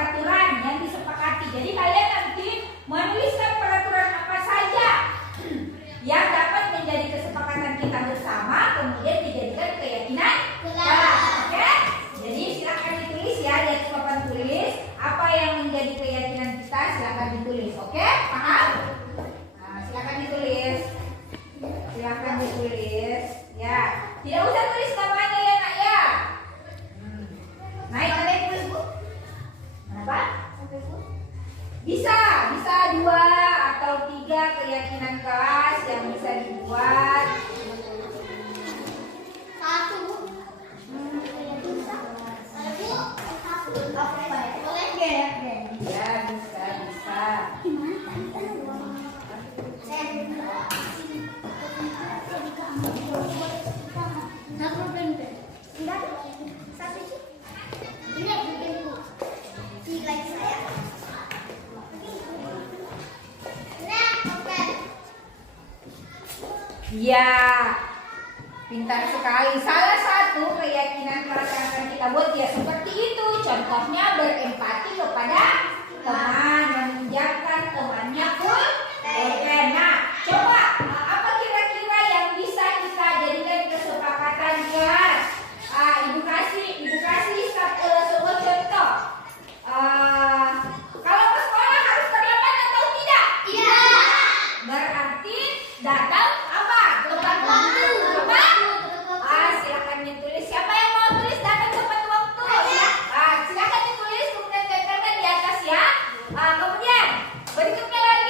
peraturan yang disepakati. Jadi kalian nanti menuliskan peraturan apa saja yang dapat menjadi kesepakatan kita bersama, kemudian dijadikan keyakinan kelas. Oke? Jadi silakan ditulis ya di atas papan tulis apa yang menjadi keyakinan kita, silakan ditulis. Oke? Paham? Nah, silakan ditulis. Silakan ditulis. Ya, tidak usah tulis namanya ya nak ya. Naik ada yang tulis bu? Kenapa? Bisa 2 atau 3 keyakinan kelas yang bisa dibuat. 1 bu. Boleh nggak ya? Ya bisa. Ya, pintar sekali. Salah satu keyakinan kelas yang akan kita buat ya seperti itu. Contohnya berempati kepada teman, meminjamkan temannya pun. Oke, nah coba apa kira-kira yang bisa kita jadikan kesepakatan kelas? Ibu kasih sebuah contoh. Kalau ke sekolah harus terlambat atau tidak? Tidak. Berarti datang apa? Tepat waktu. Apa? Silakan ditulis. Siapa yang mau tulis datang tepat waktu? Silakan ditulis kemudian tempelkan di atas ya. Kemudian berikutnya lagi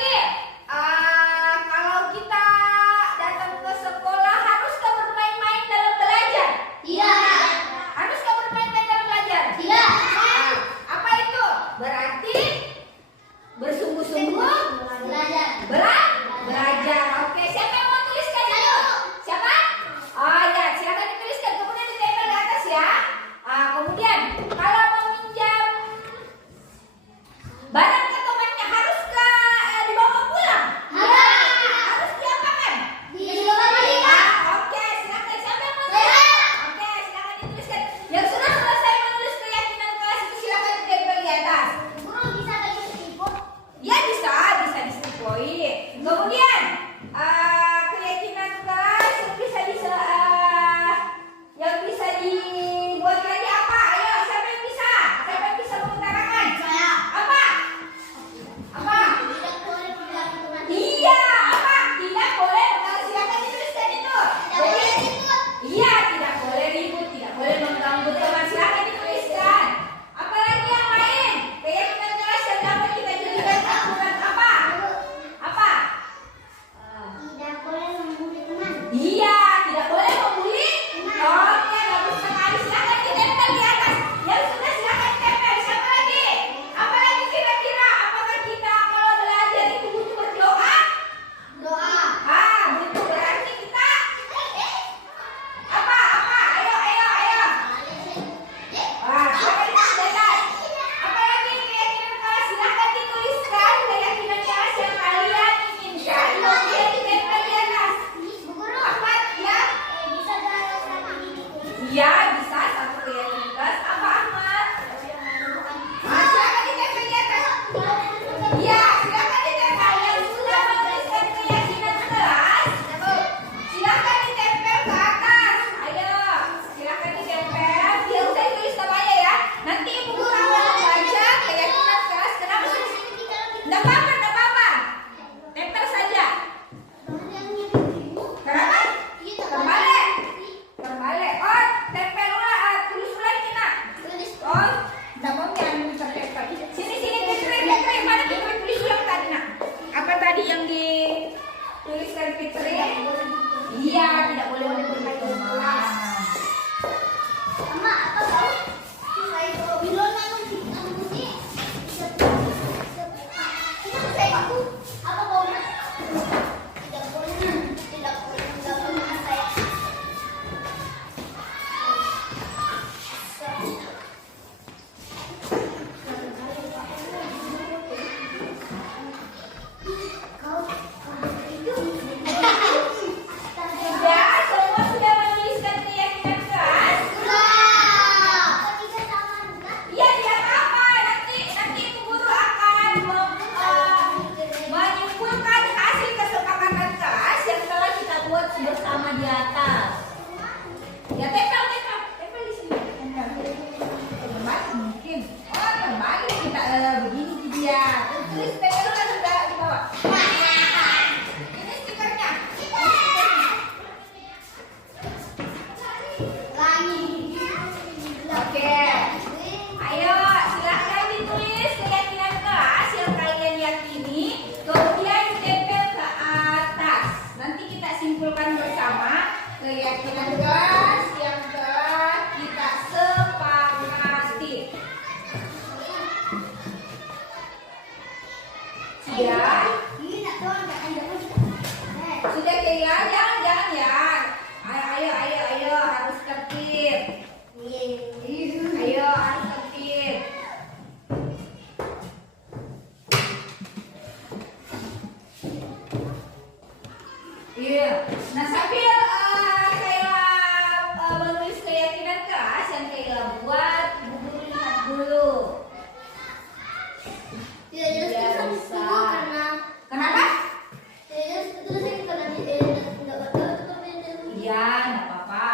ya. Ini nak tuan tak ada pun. Sudah Keila, jangan ya. Ayo, harus tertib. Ayo, harus tertib. Iya. Nah, sambil Keila menulis keyakinan keras yang Keila buat, Ibu Guru lihat dulu. Tidak jelas Ya, tulisan bisa. semua karena Kenapa? tidak jelas tulisan karena tidak betul Iya, nggak apa-apa.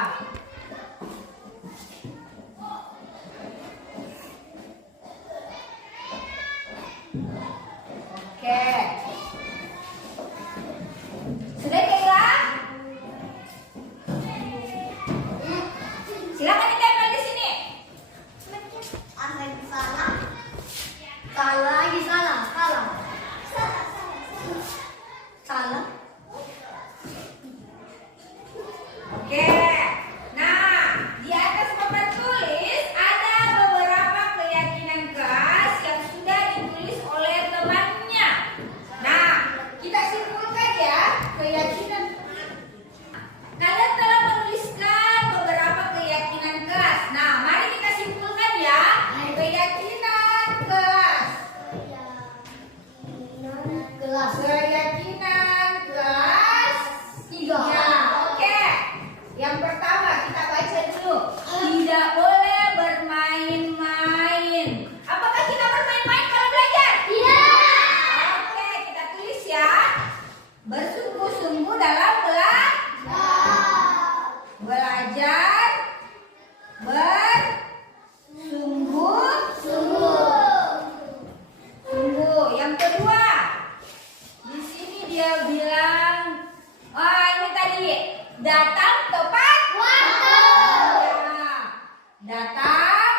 Oke. Sudah Keila? Silakan ditempel di sini. Akan salah. Salah lagi salah. Salah. Oke. Nah, di atas papan tulis ada beberapa keyakinan keras yang sudah ditulis oleh temannya. Nah, kita simpulkan ya keyakinan. Kalian telah menuliskan beberapa keyakinan keras. Nah, mari kita simpulkan ya keyakinan keras. Kelas. Keyakinan keras 3. Oke. Yang pertama kita baca dulu. Tidak boleh bermain-main. Apakah kita bermain-main kalau belajar? Tidak. Oke, kita tulis ya. Bersungguh-sungguh dalam belajar. Bersungguh. Yang kedua, di sini dia bilang, ini tadi datang tepat Waktu. Ya. Datang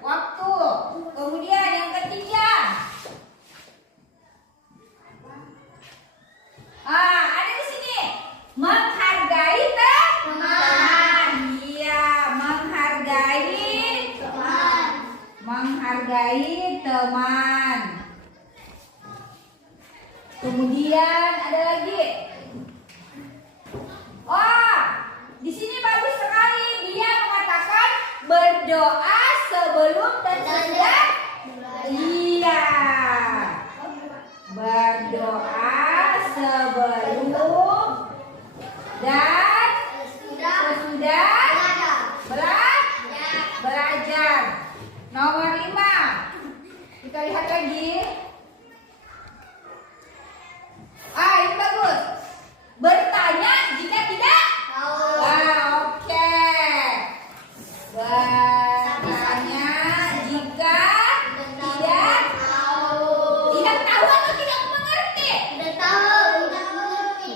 waktu. Kemudian yang ketiga, ada di sini menghargai teman. Iya, menghargai teman. Kemudian ada lagi. Di sini bagus sekali. Dia mengatakan berdoa sebelum dan sesudah. Iya. Berdoa sebelum dan sesudah belajar. Nomor 5. Kita lihat lagi. Ini bagus. Bertanya jika tidak. Oke. Bertanya jika tidak tahu atau tidak mengerti.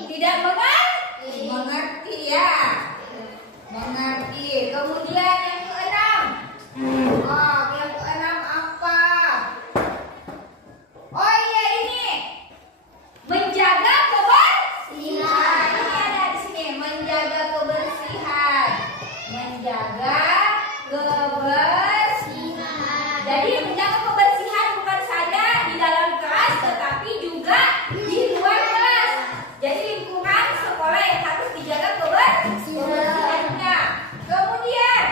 Tidak mengerti ya. Mengerti. Kemudian yang keenam. Yang keenam apa? Iya ini. Menjaga kebersihan. Ini ada di sini. Menjaga kebersihan. Jadi menjaga kebersihan bukan saja di dalam kelas, tetapi juga di luar kelas. Jadi lingkungan sekolah yang harus dijaga kebersihannya. Kemudian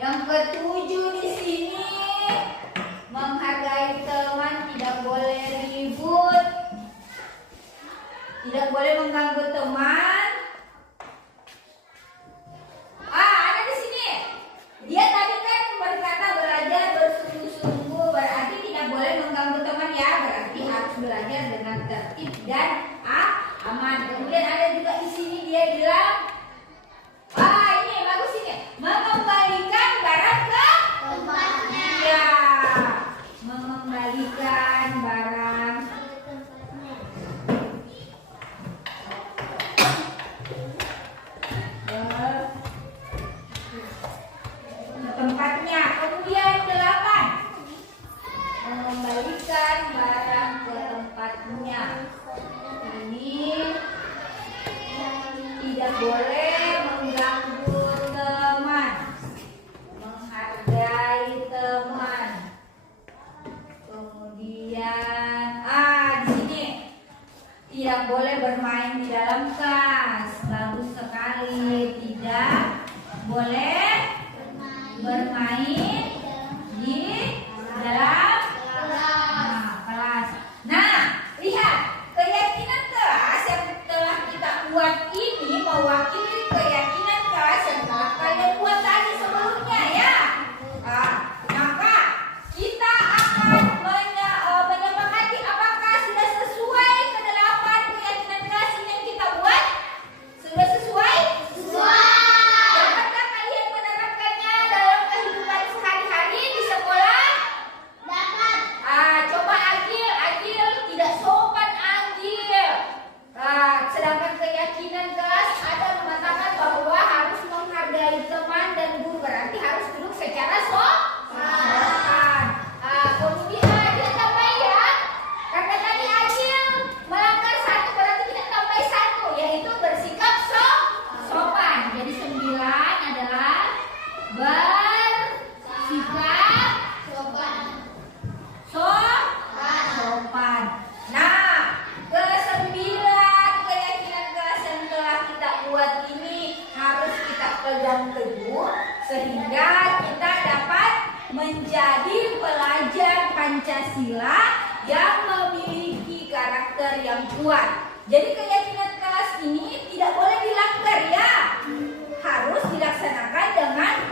yang ketujuh di sini menghargai teman, tidak boleh ribut, tidak boleh mengganggu teman. Ada di sini. Dia tadi kan berkata belajar bersungguh-sungguh, berarti tidak boleh mengganggu teman ya, berarti harus belajar dengan tertib dan aman. Kemudian ada juga di sini dia bilang, ini bagus ini, mengembalikan barang ke Tempatnya. ya, mengembalikan barang ke tempatnya. Kemudian 8, mengembalikan barang ke tempatnya. bermain di dalam kelas. Nah, lihat keyakinan kelas yang telah kita buat ini mewakili keyakinan kelas yang telah kalian buat tadi sebelumnya ya. Maka kita akan menyepakati apakah sudah sesuai ke-8 keyakinan kelas ini yang kita buat? Sudah sesuai? Dapatkah kalian menerapkannya dalam kehidupan sehari-hari di sekolah? Coba Agil tidak sopan Agil. Sedangkan keyakinan kelas ada mengatakan bahwa harus menghargai teman dan guru, berarti harus duduk secara sopan. Kemudian Agil tambah ya, karena tadi Agil melanggar 1, berarti kita tambah 1, yaitu bersikap sopan. Jadi 9 adalah bersikap sopan. Nah, ke-9 keyakinan kelas yang telah kita buat ini harus kita pegang teguh sehingga kita dapat menjadi pelajar Pancasila yang memiliki karakter yang kuat. Jadi keyakinan kelas ini tidak boleh dilanggar ya. Harus dilaksanakan dengan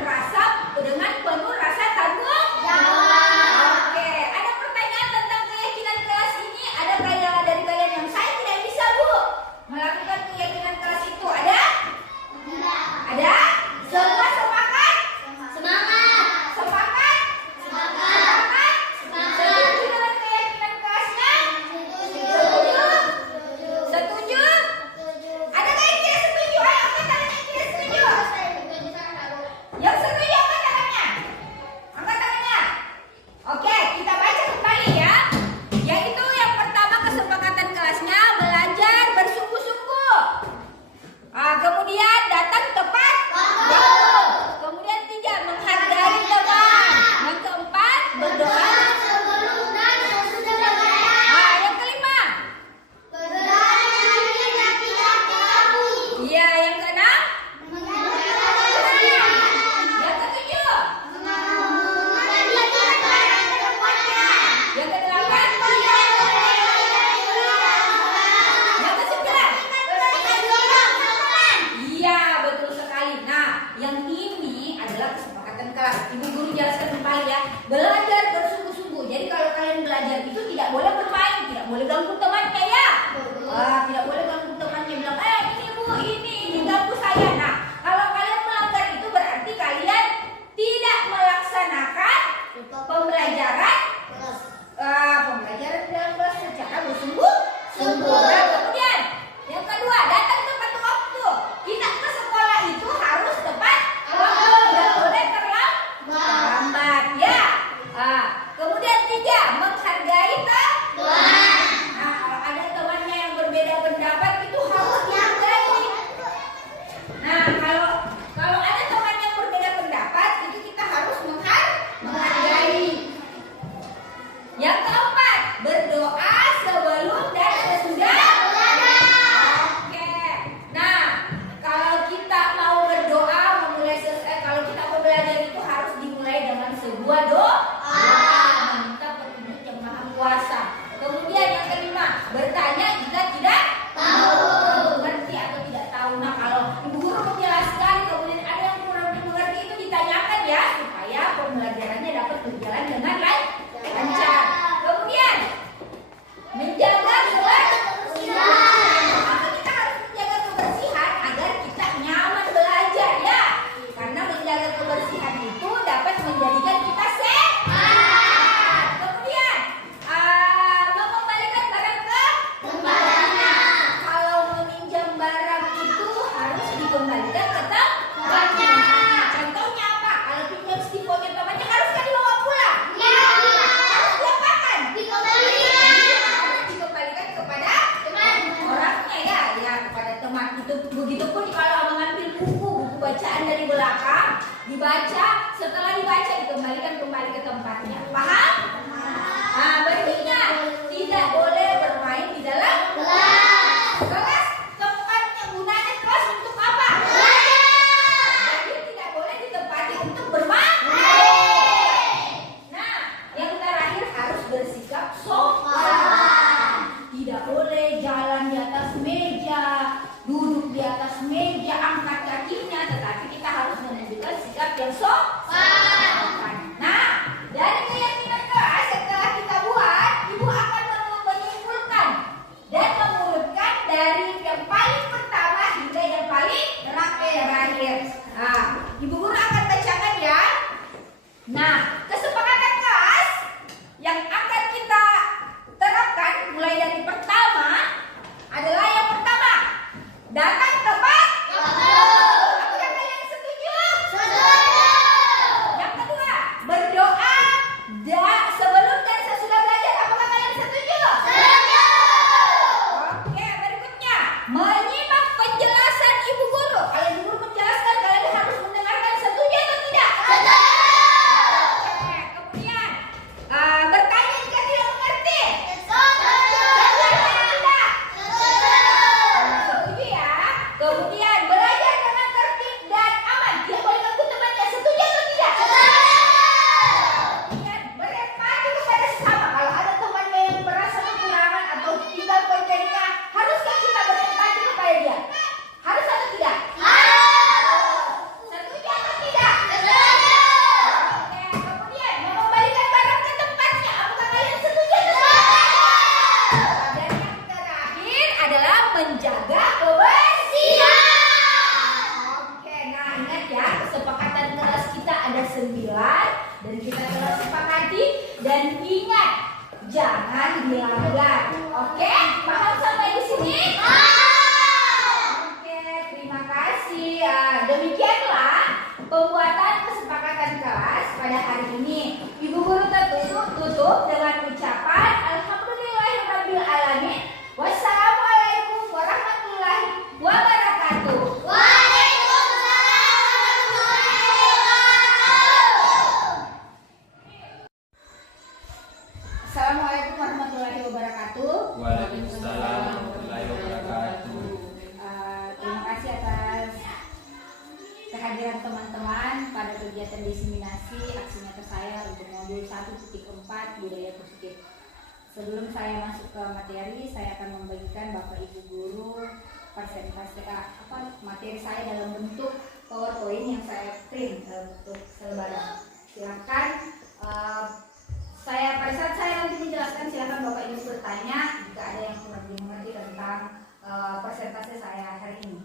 penuh rasa tanggung jawab. Oke, ada pertanyaan tentang keyakinan kelas ini? Ada dari kalian yang saya tidak bisa Bu melakukan keyakinan kelas itu? Ada? Ada? Semua sepakat? Sepakat? Setuju dengan keyakinan kelasnya? Setuju? Ada nggak yang tidak setuju? Ayo angkat tangan yang tidak setuju. Yang setuju angkat tangannya. Angkat tangannya. Oke, kita baca kembali ya. Yaitu yang pertama kesepakatan kelasnya belajar bersungguh-sungguh. Kemudian datang tepat waktu. Kemudian 3 menghargai teman. Yang keempat berdoa. Yang kelima. Iya, yang keenam. Yang ketujuh. Yang kedelapan. Yang kesembilan. Iya, betul sekali. Nah, yang ini adalah kesepakatan kelas. Ibu guru jelaskan kembali ya. Belajar bersungguh-sungguh. Jadi kalau kalian belajar itu tidak boleh bermain, tidak boleh ganggu temannya ya. Tidak boleh ganggu temannya, bilang, ini Bu, ini ganggu saya. Nah, kalau kalian melanggar itu berarti kalian tidak melaksanakan pembelajaran dalam kelas secara bersungguh-sungguh. Nah, kemudian yang kedua, datang tepat waktu. Kita ke sekolah itu harus tepat waktu, tidak boleh terlambat ya. Kemudian 3, menghargai teman. Nah, kalau ada temannya yang berbeda pendapat itu harus dihargai. Nah, kalau ada teman yang berbeda pendapat itu kita harus menghargai. Yang keempat, berdoa sebelum dan sesudah. Oke. Nah, kalau kita mau berdoa, kalau kita mau belajar itu harus dimulai dengan sebuah doa. Meminta petunjuk yang Dan ingat, jangan dilanggar. Oke? Paham sampai di sini? Oke, terima kasih. Demikianlah pembuatan kesepakatan kelas pada hari ini. Ibu guru tutup dengan ucapan Alhamdulillahirrabbilalamin. Wassalamualaikum warahmatullahi wabarakatuh. Assalamualaikum warahmatullahi wabarakatuh. Waalaikumsalam warahmatullahi wabarakatuh. Terima kasih atas kehadiran teman-teman pada kegiatan diseminasi aksi nyata saya untuk modul 1.4 budaya positif. Sebelum saya masuk ke materi, saya akan membagikan Bapak Ibu guru presentasi materi saya dalam bentuk PowerPoint yang saya print dalam bentuk selebaran. Silakan pada saat saya nanti menjelaskan, silakan Bapak Ibu bertanya jika ada yang kurang dimengerti tentang presentasi saya hari ini.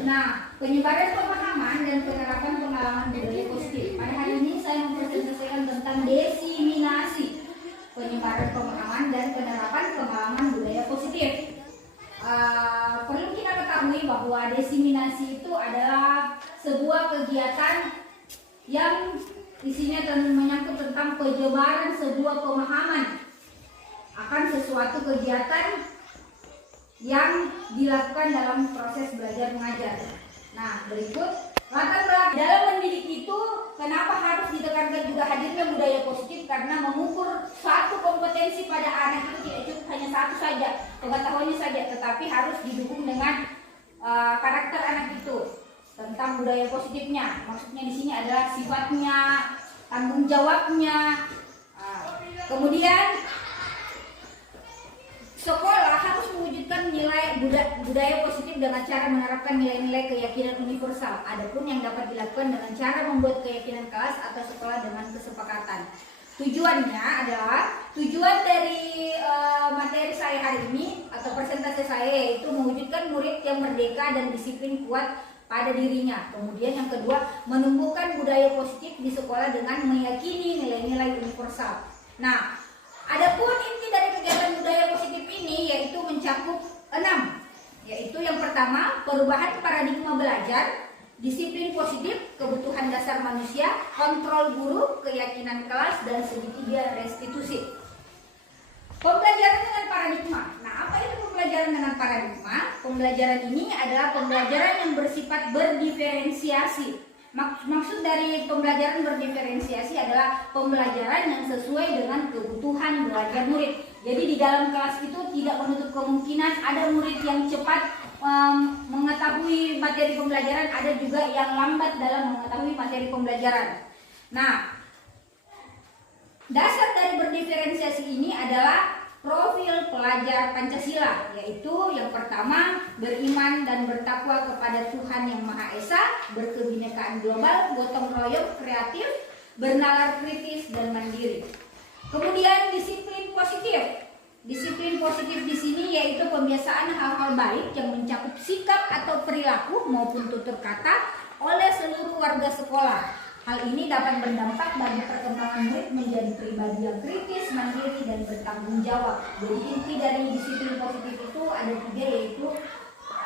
Nah, penyebaran pemahaman dan penerapan pengalaman budaya positif. Pada hari ini saya mempresentasikan tentang desiminasi, penyebaran pemahaman dan penerapan pengalaman budaya positif. Perlu kita ketahui bahwa desiminasi itu adalah sebuah kegiatan yang isinya menyangkut tentang penyebaran sebuah pemahaman akan sesuatu kegiatan yang dilakukan dalam proses belajar mengajar. Nah, berikut latar belakang dalam mendidik itu kenapa harus ditekankan juga hadirnya budaya positif, karena mengukur suatu kompetensi pada anak itu tidak cukup hanya satu saja, pengetahuannya saja, tetapi harus didukung dengan karakter anak itu tentang budaya positifnya. Maksudnya di sini adalah sifatnya, tanggung jawabnya. Kemudian sekolah harus mewujudkan nilai budaya positif dengan cara menerapkan nilai-nilai keyakinan universal. Adapun yang dapat dilakukan dengan cara membuat keyakinan kelas atau sekolah dengan kesepakatan. Tujuannya adalah, tujuan dari materi saya hari ini atau presentasi saya yaitu mewujudkan murid yang merdeka dan disiplin kuat pada dirinya. Kemudian yang kedua, menumbuhkan budaya positif di sekolah dengan meyakini nilai-nilai universal. Nah, adapun inti dari kegiatan budaya positif ini yaitu mencakup 6, yaitu yang pertama, perubahan paradigma belajar, disiplin positif, kebutuhan dasar manusia, kontrol guru, keyakinan kelas, dan segitiga restitusi. Pembelajaran dengan paradigma. Nah, apa itu pembelajaran dengan paradigma? Pembelajaran ini adalah pembelajaran yang bersifat berdiferensiasi. Maksud dari pembelajaran berdiferensiasi adalah pembelajaran yang sesuai dengan kebutuhan belajar murid. Jadi di dalam kelas itu tidak menutup kemungkinan ada murid yang cepat mengetahui materi pembelajaran, ada juga yang lambat dalam mengetahui materi pembelajaran. Nah, dasar dari berdiferensiasi ini adalah profil pelajar Pancasila, yaitu yang pertama, beriman dan bertakwa kepada Tuhan Yang Maha Esa, berkebinekaan global, gotong royong, kreatif, bernalar kritis, dan mandiri. Kemudian disiplin positif. Disiplin positif di sini yaitu pembiasaan hal-hal baik yang mencakup sikap atau perilaku maupun tutur kata oleh seluruh warga sekolah. Hal ini dapat berdampak bagi perkembangan murid menjadi pribadi yang kritis, mandiri, dan bertanggung jawab. Jadi inti dari disiplin positif itu ada 3, yaitu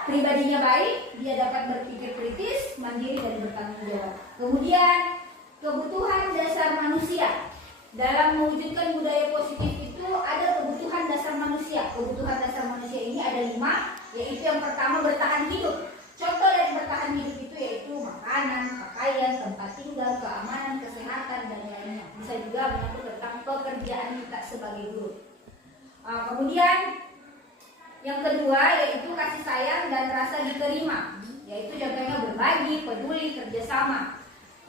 pribadinya baik, dia dapat berpikir kritis, mandiri, dan bertanggung jawab. Kemudian kebutuhan dasar manusia. Dalam mewujudkan budaya positif itu ada kebutuhan dasar manusia. Kebutuhan dasar manusia ini ada 5, yaitu yang pertama bertahan hidup. Contoh dari bertahan hidup itu yaitu makanan, pakaian, tempat tinggal, keamanan, kesehatan, dan lainnya. Bisa juga menyangkut tentang pekerjaan kita sebagai guru. Kemudian yang kedua yaitu kasih sayang dan rasa diterima, yaitu contohnya berbagi, peduli, kerjasama.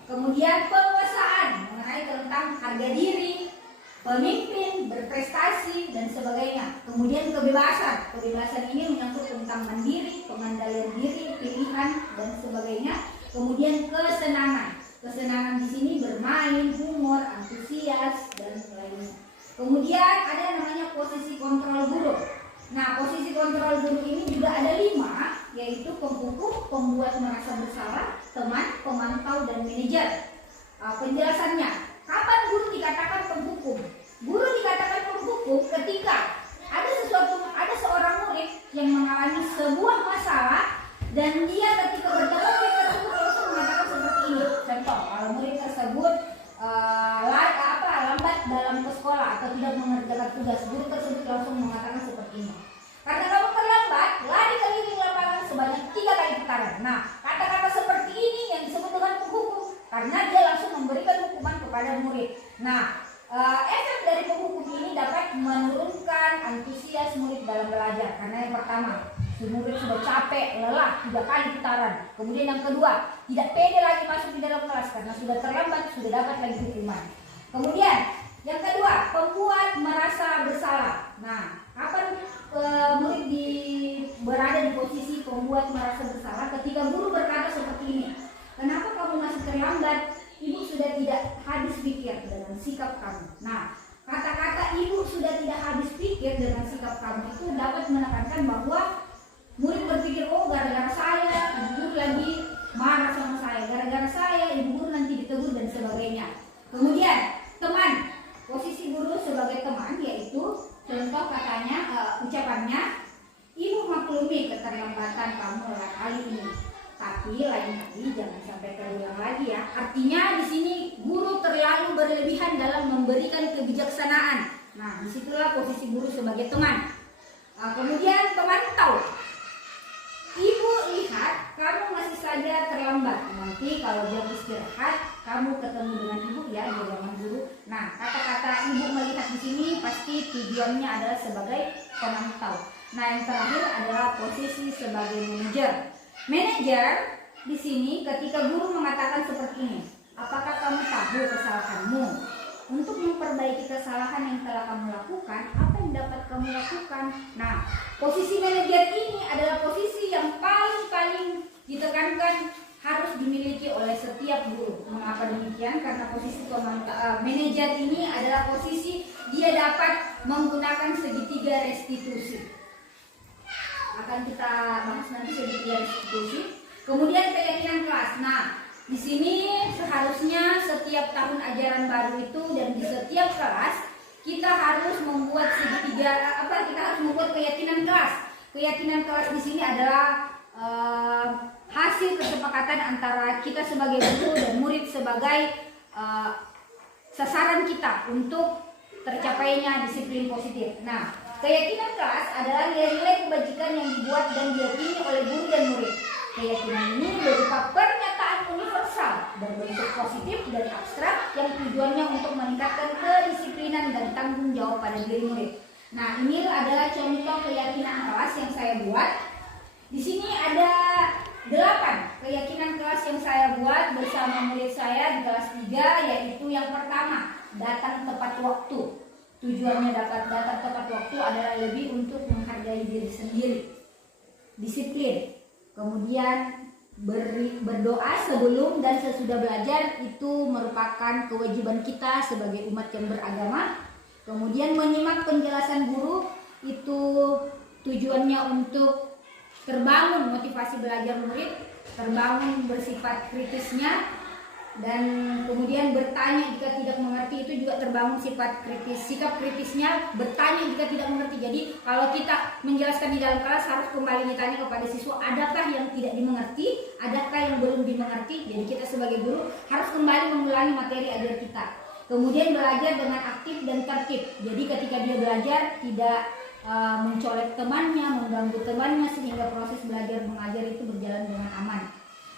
Kemudian penguasaan mengenai tentang harga diri, pemimpin, berprestasi, dan sebagainya. Kemudian kebebasan. Kebebasan ini menyangkut tentang mandiri, pengendalian diri, pilihan, dan sebagainya. Kemudian kesenangan. Kesenangan di sini bermain, humor, Nah, posisi kontrol guru ini juga ada 5, yaitu pembuku, pembuat merasa bersalah, teman, pemantau, dan manajer. Penjelasannya, kapan guru dikatakan penghukum? Guru dikatakan penghukum ketika ada seorang murid yang mengalami sebuah masalah dan dia ketika bertemu murid tersebut langsung mengatakan seperti ini. Contoh, kalau murid tersebut lambat dalam ke sekolah atau tidak mengerjakan tugas, guru tersebut langsung mengatakan seperti ini. Karena kamu terlambat, lari keliling lapangan sebanyak 3 kali putaran. Nah, kata-kata seperti ini yang disebut dengan penghukum karena dia langsung memberikan hukuman kepada murid. Nah, efek dari penghukum ini dapat menurunkan antusias murid dalam belajar. Karena yang pertama, si murid sudah capek, lelah 3 kali putaran. Kemudian yang kedua, tidak pede lagi masuk di dalam kelas karena sudah terlambat, sudah dapat lagi hukuman. Kemudian yang kedua, pembuat merasa bersalah. Nah, kapan murid berada di posisi pembuat merasa bersalah? Ketika guru berkata seperti ini, kenapa kamu masih terlambat? Ibu sudah tidak habis pikir dengan sikap kamu. Nah, kata-kata ibu sudah tidak habis pikir dengan sikap kamu itu dapat menekankan bahwa murid berpikir, oh gara-gara saya, ibu guru lagi marah sama saya, gara-gara saya, ibu guru nanti ditegur dan sebagainya. Kemudian, teman, posisi guru sebagai teman yaitu contoh katanya, ucapannya, ibu maklumi keterlambatan kamu kali ini. Tapi lain kali jangan sampai terulang lagi ya. Artinya di sini guru terlalu berlebihan dalam memberikan kebijaksanaan. Nah, disitulah posisi guru sebagai teman. Kemudian pemantau. Ibu lihat kamu masih saja terlambat. Nanti kalau jam istirahat kamu ketemu dengan ibu ya di ruangan guru. Nah, kata-kata ibu melihat di sini pasti tujuannya adalah sebagai pemantau. Nah, yang terakhir adalah posisi sebagai manajer. Manajer di sini ketika guru mengatakan seperti ini, apakah kamu tahu kesalahanmu? Untuk memperbaiki kesalahan yang telah kamu lakukan, apa yang dapat kamu lakukan? Nah, posisi manajer ini adalah posisi yang paling ditekankan harus dimiliki oleh setiap guru. Mengapa demikian? Karena posisi manajer ini adalah posisi dia dapat menggunakan segitiga restitusi. Akan kita bahas nanti segitiga restitusi. Kemudian keyakinan kelas. Nah, di sini seharusnya setiap tahun ajaran baru itu dan di setiap kelas kita harus membuat segitiga kita harus membuat keyakinan kelas. Keyakinan kelas di sini adalah hasil kesepakatan antara kita sebagai guru dan murid sebagai sasaran kita untuk tercapainya disiplin positif. Nah, keyakinan kelas adalah nilai-nilai kebajikan yang dibuat dan diyakini oleh guru dan murid. Keyakinan ini berupa pernyataan universal berbentuk positif dan abstrak yang tujuannya untuk meningkatkan kedisiplinan dan tanggung jawab pada diri murid. Nah, ini adalah contoh keyakinan kelas yang saya buat. Di sini ada 8 keyakinan kelas yang saya buat bersama murid saya di kelas 3, yaitu yang pertama, datang tepat waktu. Tujuannya datang tepat waktu adalah lebih untuk menghargai diri sendiri. Disiplin. Kemudian berdoa sebelum dan sesudah belajar itu merupakan kewajiban kita sebagai umat yang beragama. Kemudian menyimak penjelasan guru itu tujuannya untuk terbangun motivasi belajar murid, terbangun bersifat kritisnya, dan kemudian bertanya jika tidak mengerti itu juga terbangun sifat kritis, sikap kritisnya, bertanya jika tidak mengerti. Jadi kalau kita menjelaskan di dalam kelas harus kembali ditanya kepada siswa, adakah yang tidak dimengerti, adakah yang belum dimengerti. Jadi kita sebagai guru harus kembali mengulangi materi ajar kita. Kemudian belajar dengan aktif dan tertib. Jadi ketika dia belajar tidak mencolek temannya, mengganggu temannya, sehingga proses belajar mengajar itu berjalan dengan aman.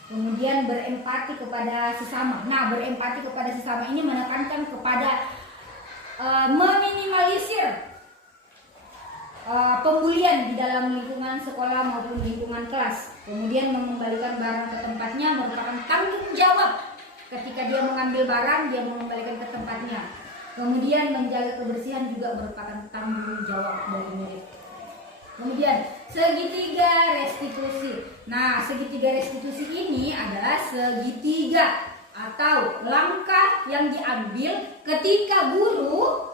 Kemudian berempati kepada sesama. Nah, berempati kepada sesama ini menekankan kepada meminimalisir pembulian di dalam lingkungan sekolah maupun lingkungan kelas. Kemudian mengembalikan barang ke tempatnya merupakan tanggung jawab. Ketika dia mengambil barang, dia mengembalikan ke tempatnya. Kemudian menjaga kebersihan juga merupakan tanggung jawab dari murid. Kemudian segitiga restitusi. Nah, segitiga restitusi ini adalah segitiga atau langkah yang diambil ketika guru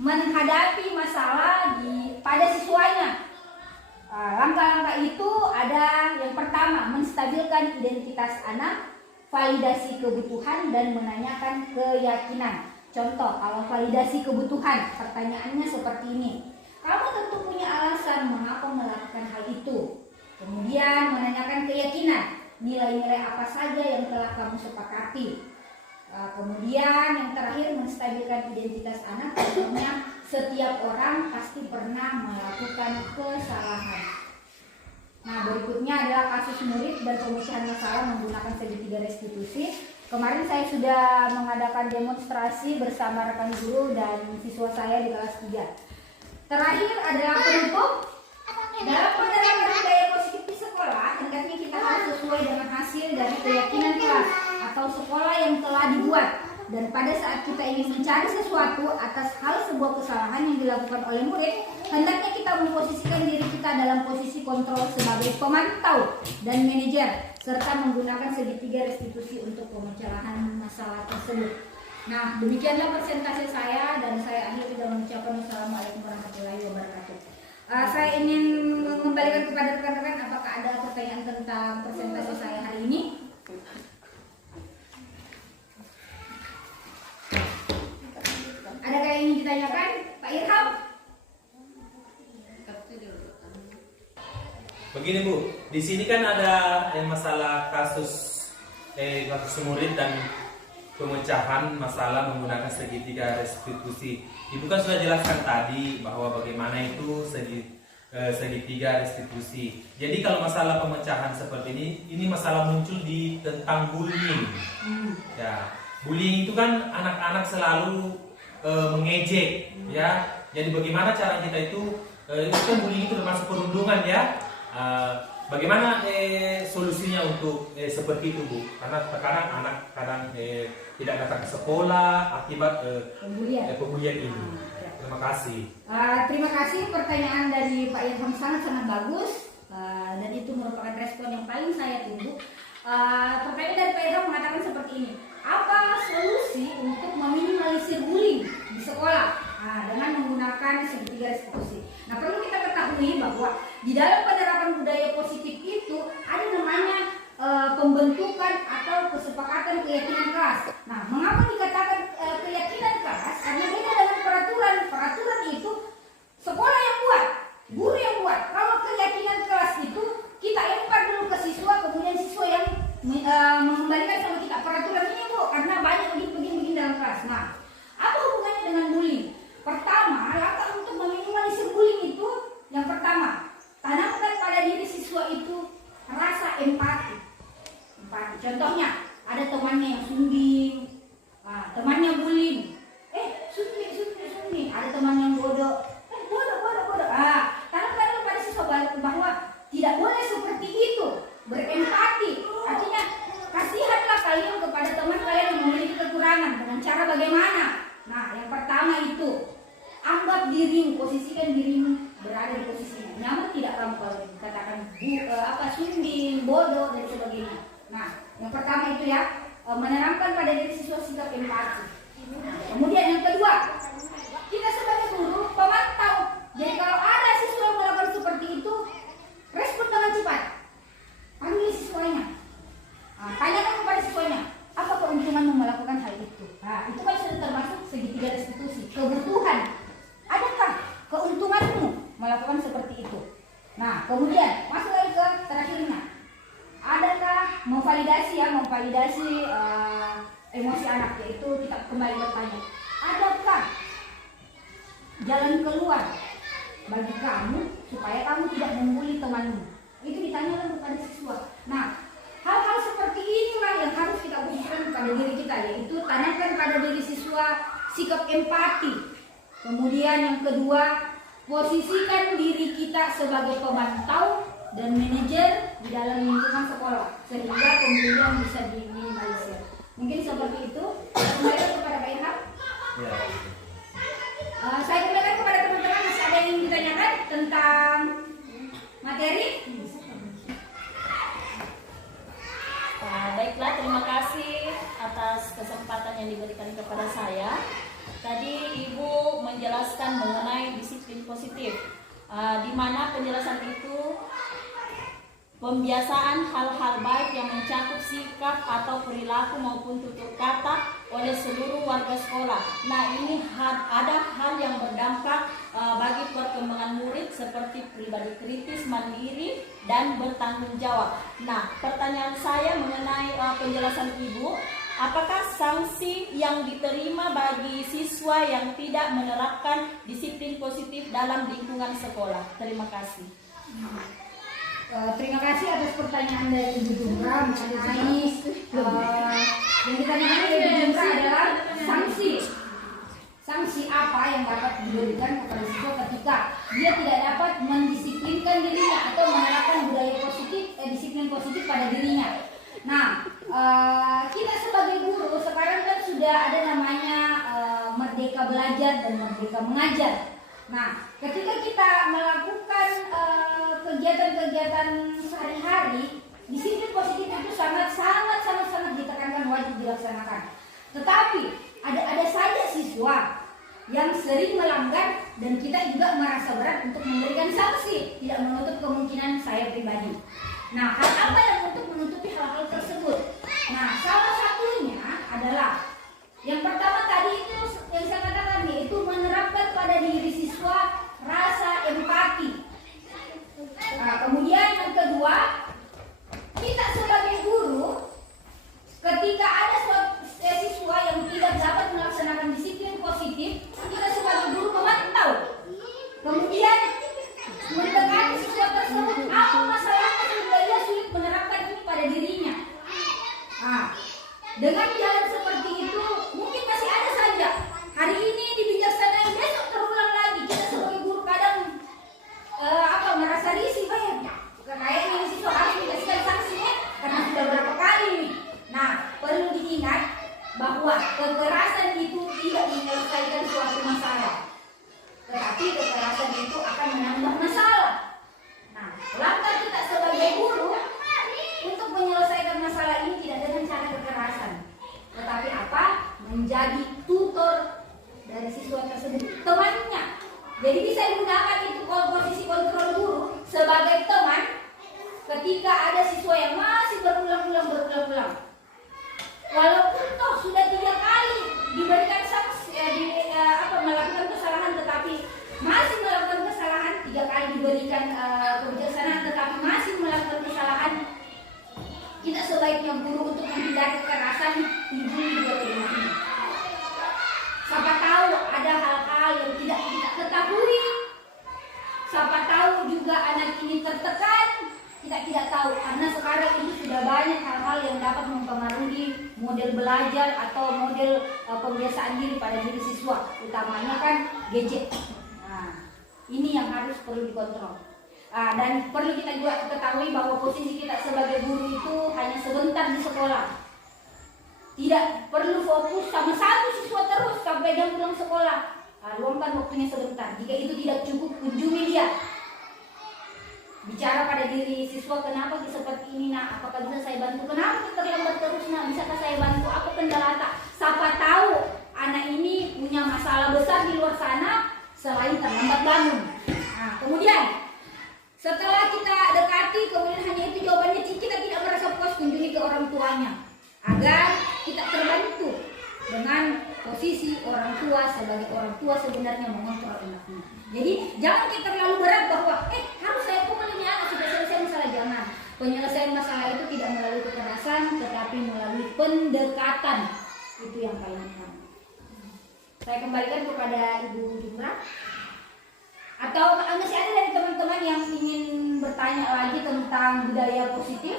menghadapi masalah pada siswanya. Langkah-langkah itu ada yang pertama, menstabilkan identitas anak, validasi kebutuhan, dan menanyakan keyakinan. Contoh, kalau validasi kebutuhan, pertanyaannya seperti ini. Kamu tentu punya alasan mengapa melakukan hal itu. Kemudian menanyakan keyakinan, nilai-nilai apa saja yang telah kamu sepakati. Kemudian yang terakhir, menstabilkan identitas anak. Contohnya, setiap orang pasti pernah melakukan kesalahan. Nah, berikutnya adalah kasus murid dan pemecahan masalah menggunakan segitiga restitusi. Kemarin saya sudah mengadakan demonstrasi bersama rekan guru dan siswa saya di kelas 3. Terakhir adalah penutup. Dalam penerapan budaya positif di sekolah, hendaknya kita harus sesuai dengan hasil dari keyakinan kelas atau sekolah yang telah dibuat. Dan pada saat kita ingin mencari sesuatu atas hal sebuah kesalahan yang dilakukan oleh murid, hendaknya kita memposisikan diri kita dalam posisi kontrol sebagai pemantau dan manajer, serta menggunakan segitiga restitusi untuk pemecahan masalah tersebut. Nah, demikianlah presentasi saya, dan saya akhiri dengan mengucapkan wassalamualaikum warahmatullahi wabarakatuh. Saya ingin mengembalikan kepada rekan-rekan, apakah ada pertanyaan tentang presentasi saya hari ini? Adakah yang ingin ditanyakan, Pak Irham? Begini Bu, di sini kan ada masalah kasus murid dan pemecahan masalah menggunakan segitiga restitusi. Ibu kan sudah jelaskan tadi bahwa bagaimana itu segitiga restitusi. Jadi kalau masalah pemecahan seperti ini masalah muncul di tentang bullying. Ya, bullying itu kan anak-anak selalu mengejek, ya. Jadi bagaimana cara kita itu kan bullying itu termasuk perundungan, ya. Bagaimana solusinya untuk seperti itu Bu? Karena terkadang anak tidak datang ke sekolah akibat pembulian ini. Terima kasih. Terima kasih, pertanyaan dari Pak Irham sangat-sangat bagus, dan itu merupakan respon yang paling saya tunggu. Pertanyaan dari Pak Irham mengatakan seperti ini. Apa solusi untuk meminimalisir bullying di sekolah? Dengan menggunakan segitiga restitusi. Nah, perlu kita ketahui bahwa di dalam penerapan budaya positif itu ada namanya pembentukan atau kesepakatan keyakinan kelas. Nah, mengapa dikatakan keyakinan kelas? Karena beda dengan peraturan. Peraturan itu sekolah yang buat, guru yang buat. Kalau keyakinan kelas itu kita lempar dulu ke siswa, kemudian siswa yang mengembalikan sama kita peraturan ini Bu, karena banyak begini dalam kelas. Nah, apa hubungannya dengan bullying? Pertama, langkah untuk meminimalisir bullying itu yang pertama, tanamkan pada diri siswa itu rasa empati. Contohnya, ada temannya yang sumbing, temannya bullying. Sumbing. Ada teman yang bodoh. Bodoh. Tanamkan pada siswa bahwa tidak boleh seperti itu. Berempati. Artinya, kasihanlah kalian kepada teman kalian yang memiliki kekurangan. Dengan cara bagaimana? Nah, yang pertama itu, anggap dirimu, posisikan dirimu berada di posisi nyaman, tidak rampal, katakan sumbing, bodoh, dan sebagainya. Nah, yang pertama itu ya, menanamkan pada diri siswa sikap empati. Kemudian yang kedua, kita sebagai guru pemantau. Jadi kalau ada siswa yang melakukan seperti itu, respon dengan cepat. Panggil siswanya. Tanyakan kepada siswanya, apa keuntunganmu melakukan hal itu? Nah, itu kan sudah termasuk segitiga restitusi. Kebutuhan. Adakah keuntunganmu melakukan seperti itu? Nah, kemudian masuk lagi ke terakhirnya. Adakah memvalidasi emosi anak, yaitu kita kembali bertanya, adakah jalan keluar bagi kamu supaya kamu tidak membuli temanmu? Itu ditanyakan kepada siswa. Nah, hal-hal seperti inilah yang harus kita usahakan pada diri kita, yaitu tanamkan pada diri siswa sikap empati. Kemudian yang kedua, posisikan diri kita sebagai pemantau dan manajer di dalam lingkungan sekolah, sehingga pembulian bisa diminimalisir. Mungkin seperti itu. Kembali kepada Pak Irham. Ya. Saya kembalikan kepada teman-teman, masih ada yang ingin ditanyakan tentang materi? Baiklah, terima kasih atas kesempatan yang diberikan kepada saya. Tadi Ibu menjelaskan mengenai disiplin positif, di mana penjelasan itu pembiasaan hal-hal baik yang mencakup sikap atau perilaku maupun tutur kata oleh seluruh warga sekolah. Nah, ini ada hal yang berdampak bagi perkembangan murid seperti pribadi kritis, mandiri, dan bertanggung jawab. Nah, pertanyaan saya mengenai penjelasan Ibu, apakah sanksi yang diterima bagi siswa yang tidak menerapkan disiplin positif dalam lingkungan sekolah? Terima kasih. Terima kasih atas pertanyaan dari Ibu Jumra mengenai yang ditanyakan oleh Ibu Jumra adalah sanksi apa yang dapat diberikan kepada siswa ketika dia tidak dapat mendisiplinkan dirinya atau menerapkan budaya positif, disiplin positif pada dirinya. Nah, kita sebagai guru sekarang kan sudah ada namanya Merdeka Belajar dan Merdeka Mengajar. Nah, ketika kita melakukan kegiatan-kegiatan sehari-hari, disiplin positif itu sangat ditekankan, wajib dilaksanakan. Tetapi ada saja siswa yang sering melanggar dan kita juga merasa berat untuk memberikan sanksi, tidak menutup kemungkinan saya pribadi. Nah, hal apa yang untuk menutupi hal-hal tersebut? Nah, salah satunya adalah yang pertama tadi itu yang saya katakan, yaitu menerapkan pada diri siswa rasa empati. Nah, kemudian yang kedua, kita sebagai guru ketika ada siswa yang tidak dapat melaksanakan disiplin positif, kita sebagai guru memantau. Kemudian mendekati siswa tersebut, apa masalahnya sehingga ia sulit menerapkan ini pada dirinya. Nah, dengan jalan seperti itu mungkin masih ada saja. Hari ini dibijaksanai, besok terulang lagi. Kita sebagai guru kadang merasa risih, kayaknya ini siswa harus dikasihkan sanksinya karena sudah berapa kali nih. Nah, perlu diingat bahwa kekerasan itu tidak menyelesaikan suatu masalah, tetapi kekerasan itu akan menambah masalah. Nah, langkah kita sebagai guru untuk menyelesaikan masalah ini tidak dengan cara kekerasan, tetapi apa? Menjadi tutor dari siswa tersebut, temannya. Jadi bisa digunakan itu posisi kontrol guru sebagai teman ketika ada siswa yang masih berulang-ulang. Walaupun toh sudah 3 kali diberikan sanksi, melakukan kesalahan, tetapi masih melakukan kesalahan, 3 kali diberikan kebijaksanaan tetapi masih melakukan kesalahan, kita sebaiknya guru untuk menghindari kekerasan hubungi dia ke rumahnya. Siapa tahu ada hal-hal yang tidak kita ketahui. Siapa tahu juga anak ini tertekan, kita tidak tahu, karena sekarang ini sudah banyak hal-hal yang dapat mempengaruhi model belajar atau model pembiasaan diri pada diri siswa, utamanya kan gadget. Nah, ini yang harus perlu dikontrol. Dan perlu kita juga ketahui bahwa posisi kita sebagai guru itu hanya sebentar di sekolah. Tidak perlu fokus sama satu siswa terus sampai dia pulang sekolah. Luangkan waktunya sebentar. Jika itu tidak cukup, kunjungi dia. Bicara pada diri siswa, kenapa seperti ini nak? Apakah bisa saya bantu? Kenapa terlambat terus nak? Bisakah saya bantu? Apa kendala? Siapa tahu anak ini punya masalah besar di luar sana selain terlambat bangun. Nah, kemudian setelah kita dekati, kemudian hanya itu jawabannya, kita tidak merasa puas, kunjungi ke orang tuanya agar kita terbantu dengan posisi orang tua sebagai orang tua sebenarnya mengontrol anaknya. Jadi jangan kita terlalu berat bahwa harus saya pukul ini anak sudah selesai masalah. Jangan. Penyelesaian masalah itu tidak melalui kekerasan tetapi melalui pendekatan, itu yang paling utama. Saya kembalikan kepada Ibu Jumra. Atau masih ada dari teman-teman yang ingin bertanya lagi tentang budaya positif,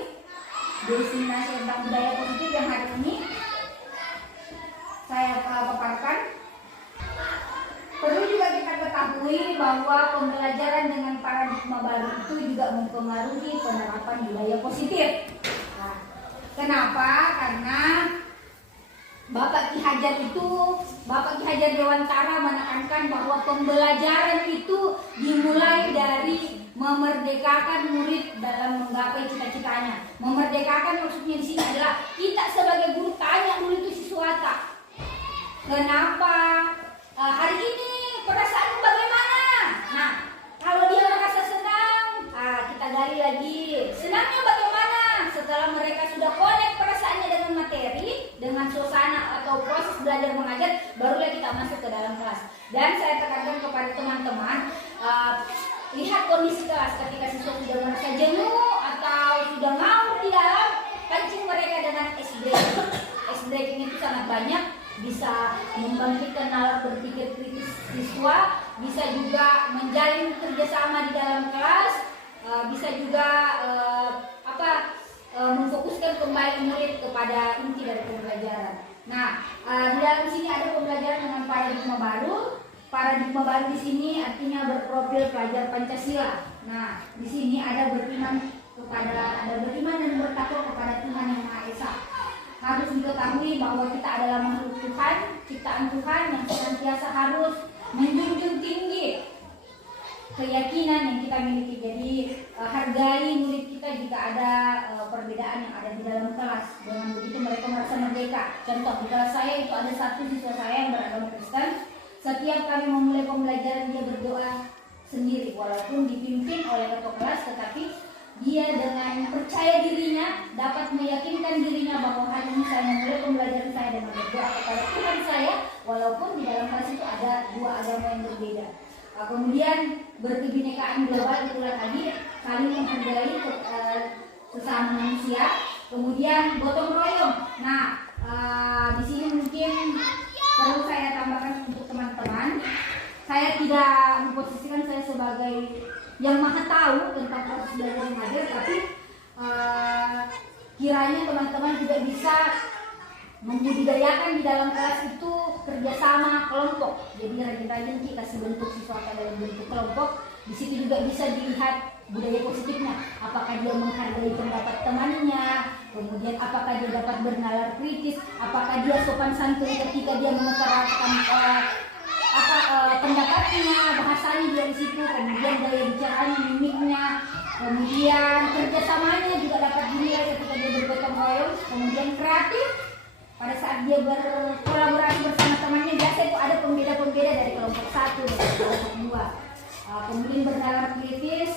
definisi tentang budaya positif yang hari ini saya paparkan. Perlu juga kita ketahui bahwa pembelajaran dengan paradigma baru itu juga mempengaruhi penerapan budaya positif. Nah, kenapa? Karena Bapak Ki Hajar Dewantara menekankan bahwa pembelajaran itu dimulai dari memerdekakan murid dalam menggapai cita-citanya. Memerdekakan maksudnya di sini adalah kita sebagai guru tanya dulu itu siswa, kenapa tatkala mereka sudah connect perasaannya dengan materi, dengan suasana atau proses belajar mengajar, barulah kita masuk ke dalam kelas. Dan saya tekankan kepada teman-teman, lihat kondisi kelas. Ketika siswa sudah merasa jenuh atau sudah ngawur di dalam, pancing mereka dengan ice breaking. Ice breaking itu sangat banyak, bisa membangkitkan nalar berpikir kritis siswa, bisa juga menjalin kerjasama di dalam kelas, bisa juga memfokuskan kembali murid kepada inti dari pembelajaran. Nah, di dalam sini ada pembelajaran dengan paradigma baru. Paradigma baru di sini artinya berprofil pelajar Pancasila. Nah, di sini ada beriman dan bertakwa kepada Tuhan Yang Maha Esa. Harus diketahui bahwa kita adalah makhluk Tuhan, ciptaan Tuhan yang senantiasa harus menjunjung tinggi keyakinan yang kita miliki. Jadi hargai murid kita jika ada perbedaan yang ada di dalam kelas. Dengan begitu mereka merasa merdeka. Contoh, di kelas saya itu ada satu siswa saya yang beragama Kristen. Setiap kami memulai pembelajaran dia berdoa sendiri, walaupun dipimpin oleh ketua kelas, tetapi dia dengan percaya dirinya dapat meyakinkan dirinya bahwa hari ini saya memulai pembelajaran saya dengan berdoa kepada Tuhan saya, walaupun di dalam kelas itu ada dua agama yang berbeda. Kemudian berkebinekaan global, itulah tadi saling menghargai sesama manusia. Kemudian gotong royong. Nah, di sini mungkin perlu saya tambahkan untuk teman-teman. Saya tidak memposisikan saya sebagai yang maha tahu tentang proses belajar mengajar, tapi kiranya teman-teman juga bisa membudidayakan di dalam kelas itu kerjasama kelompok. Jadi rajin-rajin kita kasih bentuk siswa dalam bentuk kelompok. Di situ juga bisa dilihat budaya positifnya. Apakah dia menghargai pendapat temannya, kemudian apakah dia dapat bernalar kritis, apakah dia sopan santun ketika dia mengutarakan pendapatnya, bahasanya dari situ, kemudian gaya bicaranya, mimiknya, kemudian kerjasamanya juga dapat dinilai ketika dia bergotong royong, kemudian kreatif pada saat dia berkolaborasi bersama temannya. Biasa itu ada pembeda-pembeda dari kelompok satu dan kelompok dua. Kemudian bernalar kritis,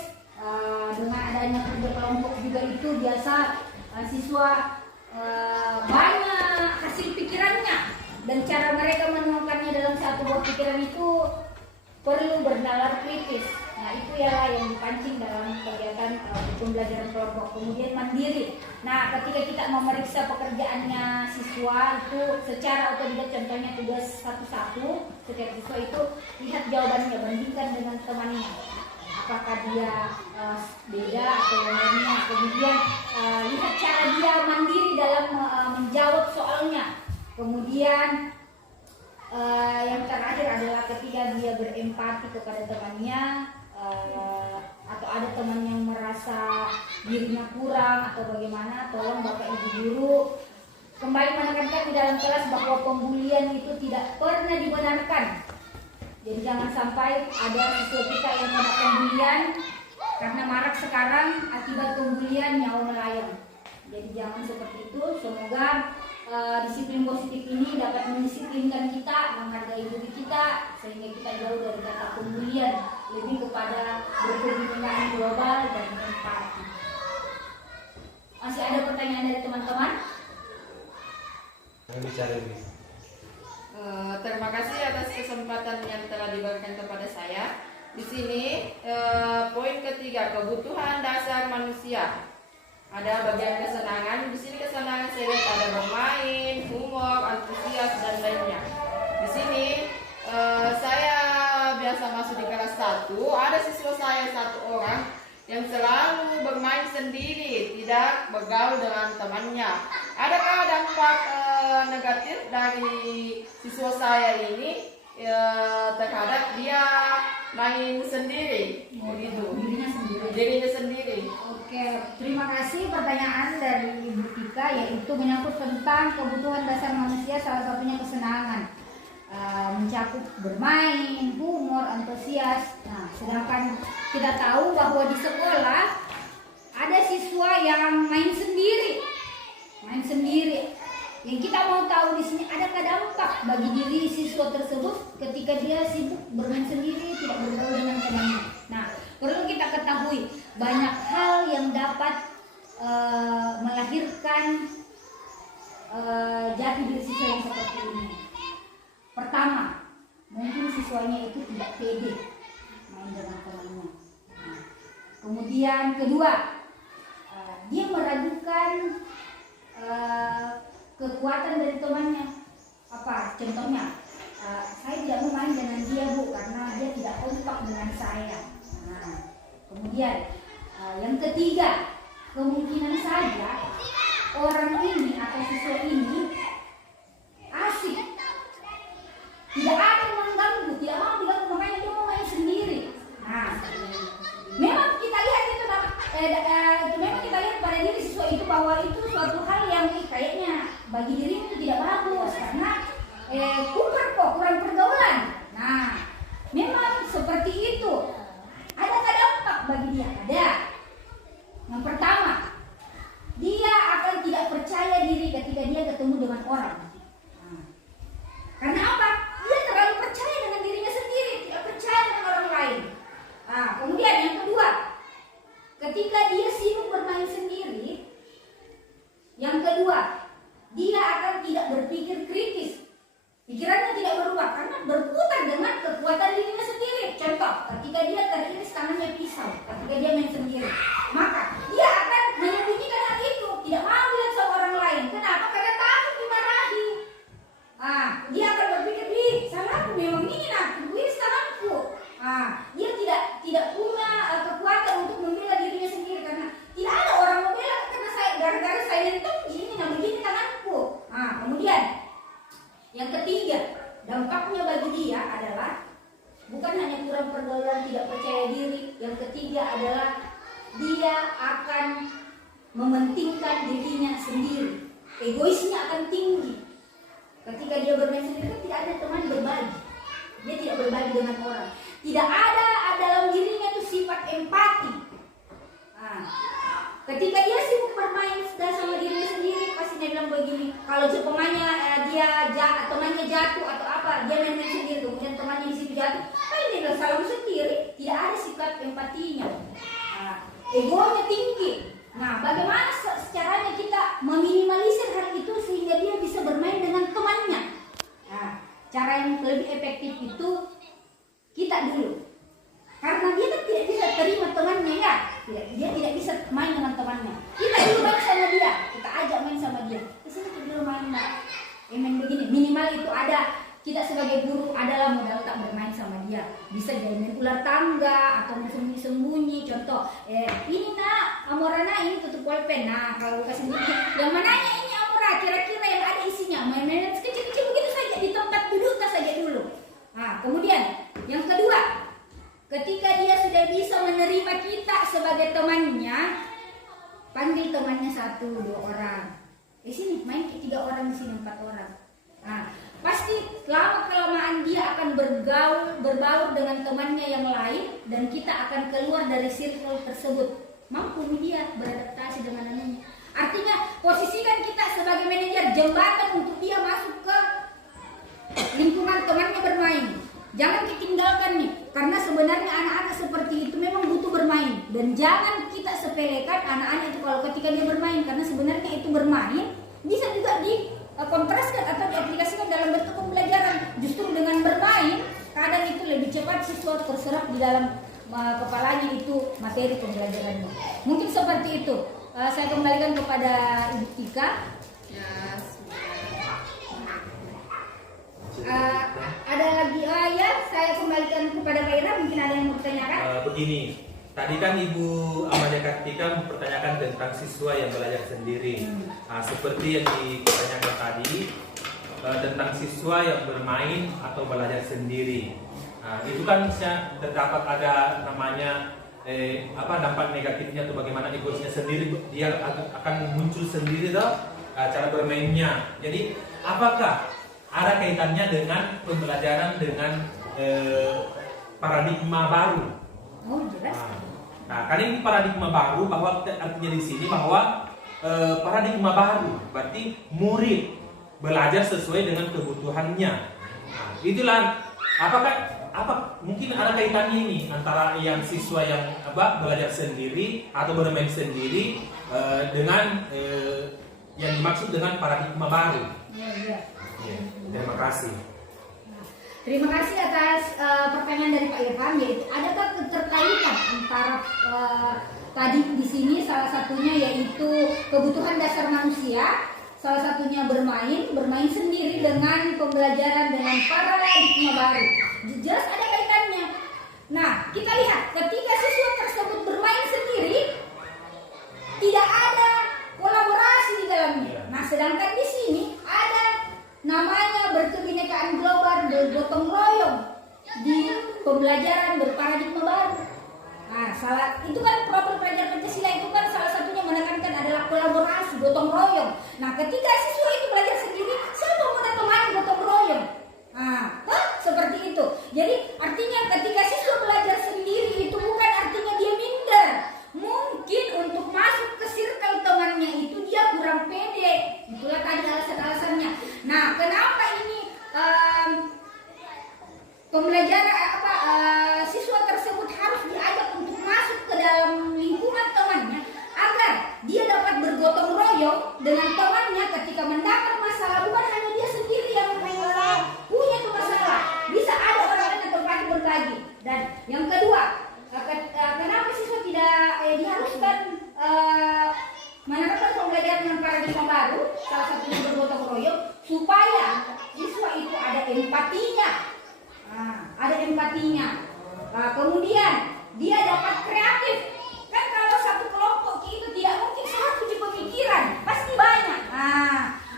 dengan adanya kerja kelompok juga itu biasa siswa banyak hasil pikirannya, dan cara mereka menuangkannya dalam satu buah pikiran itu perlu bernalar kritis. Nah, itu ya yang dipancing dalam kegiatan pembelajaran kelompok. Kemudian mandiri. Nah, ketika kita memeriksa pekerjaannya siswa itu secara otodidak, contohnya tugas satu-satu, setiap siswa itu lihat jawabannya, bandingkan dengan temannya. Apakah dia beda atau lainnya. Kemudian lihat cara dia mandiri dalam menjawab soalnya. Kemudian yang terakhir adalah ketika dia berempati kepada temannya, atau ada teman yang merasa dirinya kurang atau bagaimana, tolong Bapak Ibu guru kembali menekankan di dalam kelas bahwa pembulian itu tidak pernah dibenarkan. Jadi jangan sampai ada siswa kita yang kena pembulian, karena marak sekarang akibat pembulian nyawa melayang. Jadi jangan seperti itu. Semoga disiplin positif ini dapat mendisiplinkan kita, menghargai diri kita, sehingga kita jauh dari kata pembulian, lebih kepada berkebinekaan global dan empati. Masih ada pertanyaan dari teman-teman? Terima kasih atas kesempatan yang telah diberikan kepada saya. Di sini poin ketiga, kebutuhan dasar manusia. Ada bagian kesenangan. Di sini kesenangan saya lihat ada bermain, humor, antusias dan lainnya. Di sini saya biasa masuk di kelas 1. Ada siswa saya satu orang yang selalu bermain sendiri, tidak bergaul dengan temannya. Adakah dampak negatif dari siswa saya ini terhadap dia main sendiri, begitu? Dirinya sendiri. Oke, terima kasih pertanyaan dari Ibu Tika, yaitu menyangkut tentang kebutuhan dasar manusia, salah satunya kesenangan. Mencakup bermain, humor, antusias. Nah, sedangkan kita tahu bahwa di sekolah ada siswa yang main sendiri. Yang kita mau tahu di sini, adakah dampak bagi diri siswa tersebut ketika dia sibuk bermain sendiri, tidak bergaul dengan temannya. Nah, perlu kita ketahui banyak hal yang dapat melahirkan menemukan jati diri siswa yang seperti ini. Pertama, mungkin siswanya itu tidak pede main dengan temannya. Nah, kemudian kedua, dia meragukan kekuatan dari temannya. Apa contohnya? Saya tidak mau main dengan dia, Bu, karena dia tidak kompak dengan saya. Nah, kemudian yang ketiga, kemungkinan saja orang ini atau siswa ini asik, tidak ada yang mengganggu, tidak mau diganggu, makanya dia mau main sendiri. Nah, memang kita lihat itu, memang kita lihat pada diri siswa itu bahwa itu suatu hal yang kayaknya bagi dirinya itu tidak bagus karena kurang pergaulan. Nah, memang seperti itu. Adakah dampak bagi dia? Ada. Yang pertama, dia akan tidak percaya diri ketika dia ketemu dengan orang. Nah, karena apa? Dia terlalu percaya dengan dirinya sendiri, tidak percaya dengan orang lain. Nah, kemudian yang kedua, ketika dia sibuk bermain sendiri, yang kedua, dia akan tidak berpikir kritis. Pikirannya tidak berubah karena berputar dengan kekuatan dirinya sendiri. Contoh, ketika dia teriris tangannya pisau, ketika dia main sendiri, maka dia akan menyembunyikan hal itu, tidak mau lihat sama orang lain. Kenapa? Karena takut dimarahi. Dia akan berpikir, salahku memang ini iris tanganku. Dia tidak punya kekuatan untuk membela dirinya sendiri karena tidak ada orang membela karena gara-gara saya lentung begini tanganku. Kemudian yang ketiga, dampaknya bagi dia adalah bukan hanya kurang pergaulan, tidak percaya diri. Yang ketiga adalah dia akan mementingkan dirinya sendiri. Egoisnya akan tinggi. Ketika dia bermain sendiri, tidak ada teman berbagi. Dia tidak berbagi dengan orang. Tidak ada dalam dirinya itu sifat empati. Ketika dia sibuk bermain sama dirinya sendiri, pasti dia bilang begini. Kalau temannya temannya jatuh atau apa, dia main sendiri, kemudian temannya di situ jatuh, dia bilang salah sendiri. Tidak ada sifat empatinya. Egonya tinggi. Nah, bagaimana caranya kita meminimalisir hal itu sehingga dia bisa bermain dengan temannya? Nah, cara yang lebih efektif itu kita dulu. Karena dia kan tidak bisa terima temannya, ya. Dia tidak bisa main dengan temannya. Kita dulu main sama dia, kita ajak main sama dia. Di sini kita dulu main begini. Minimal itu ada, kita sebagai guru adalah modal tak bermain sama dia. Bisa jadi main ular tangga atau sembunyi-sembunyi. Contoh, ini Amorana ini tutup pulpen. Nah, kalau kasih yang mananya ini Amora, kira-kira yang ada isinya. Main-main kecil-kecil begitu saja di tempat duduk saja dulu. Nah, kemudian yang kedua, ketika dia sudah bisa menerima kita sebagai temannya, panggil temannya 1-2 orang. Di sini main 3 orang, di sini 4 orang. Nah, pasti lama-kelamaan dia akan berbaur dengan temannya yang lain dan kita akan keluar dari circle tersebut. Mampu dia beradaptasi dengan anaknya. Artinya posisikan kita sebagai manajer jembatan untuk dia masuk ke lingkungan temannya bermain. Jangan ditinggalkan nih, karena sebenarnya anak-anak seperti itu memang butuh bermain. Dan jangan kita sepelekan anak-anak itu kalau ketika dia bermain, karena sebenarnya itu bermain bisa juga dikontraskan atau diaplikasikan dalam bentuk pembelajaran. Justru dengan bermain, kadang itu lebih cepat siswa terserap di dalam kepalanya itu materi pembelajarannya. Mungkin seperti itu. Saya kembalikan kepada Ibu Tika. Ada lagi ya, saya kembalikan kepada Pak Ira, mungkin ada yang mau bertanyakan. Begini, tadi kan Ibu Amalia Kartika mempertanyakan tentang siswa yang belajar sendiri. Seperti yang dipertanyakan tadi tentang siswa yang bermain atau belajar sendiri. Itu kan terdapat ada namanya dampak negatifnya atau bagaimana egoisnya sendiri, dia akan muncul sendiri cara bermainnya. Jadi apakah ada kaitannya dengan pembelajaran dengan paradigma baru? Oh, jelas. Nah, karena ini paradigma baru, bahwa artinya di sini bahwa paradigma baru berarti murid belajar sesuai dengan kebutuhannya. Nah, itulah mungkin ada kaitannya ini antara yang siswa yang belajar sendiri atau bermain sendiri dengan yang dimaksud dengan paradigma baru. Iya. Ya, terima kasih. Terima kasih atas pertanyaan dari Pak Irfan, yaitu adakah keterkaitan antara tadi di sini salah satunya yaitu kebutuhan dasar manusia, salah satunya bermain sendiri dengan pembelajaran dengan paradigma baru. Jelas ada kaitannya. Nah, kita lihat ketika siswa tersebut bermain sendiri, tidak ada kolaborasi di dalamnya. Nah, sedangkan di sini ada namanya berkebinekaan global, bergotong royong di pembelajaran berparadigma baru. Nah, itu kan problem pelajaran Pancasila itu kan salah satunya menekankan adalah kolaborasi, gotong royong. Nah, ketika siswa itu belajar sendiri, siapa mau teman gotong royong? Nah, seperti itu. Jadi artinya ketika siswa belajar sendiri itu bukan artinya dia minder. Mungkin untuk masuk ke circle temannya itu dia kurang pede. Itulah tadi alasan-alasannya. Nah, kenapa ini pembelajaran siswa tersebut harus diajak untuk masuk ke dalam lingkungan temannya agar dia dapat bergotong royong dengan temannya ketika mendapat masalah. Bukan hanya dia sendiri yang punya itu masalah, bisa ada orang lain yang berbagi berbagi. Dan yang kedua, kenapa siswa tidak diharuskan menerapkan pembelajaran dengan paradigma baru, salah satunya bergotong royong, supaya siswa itu ada empatinya. Ada empatinya. Kemudian dia dapat kreatif. Kan kalau satu kelompok itu tidak mungkin satu di pemikiran, pasti banyak.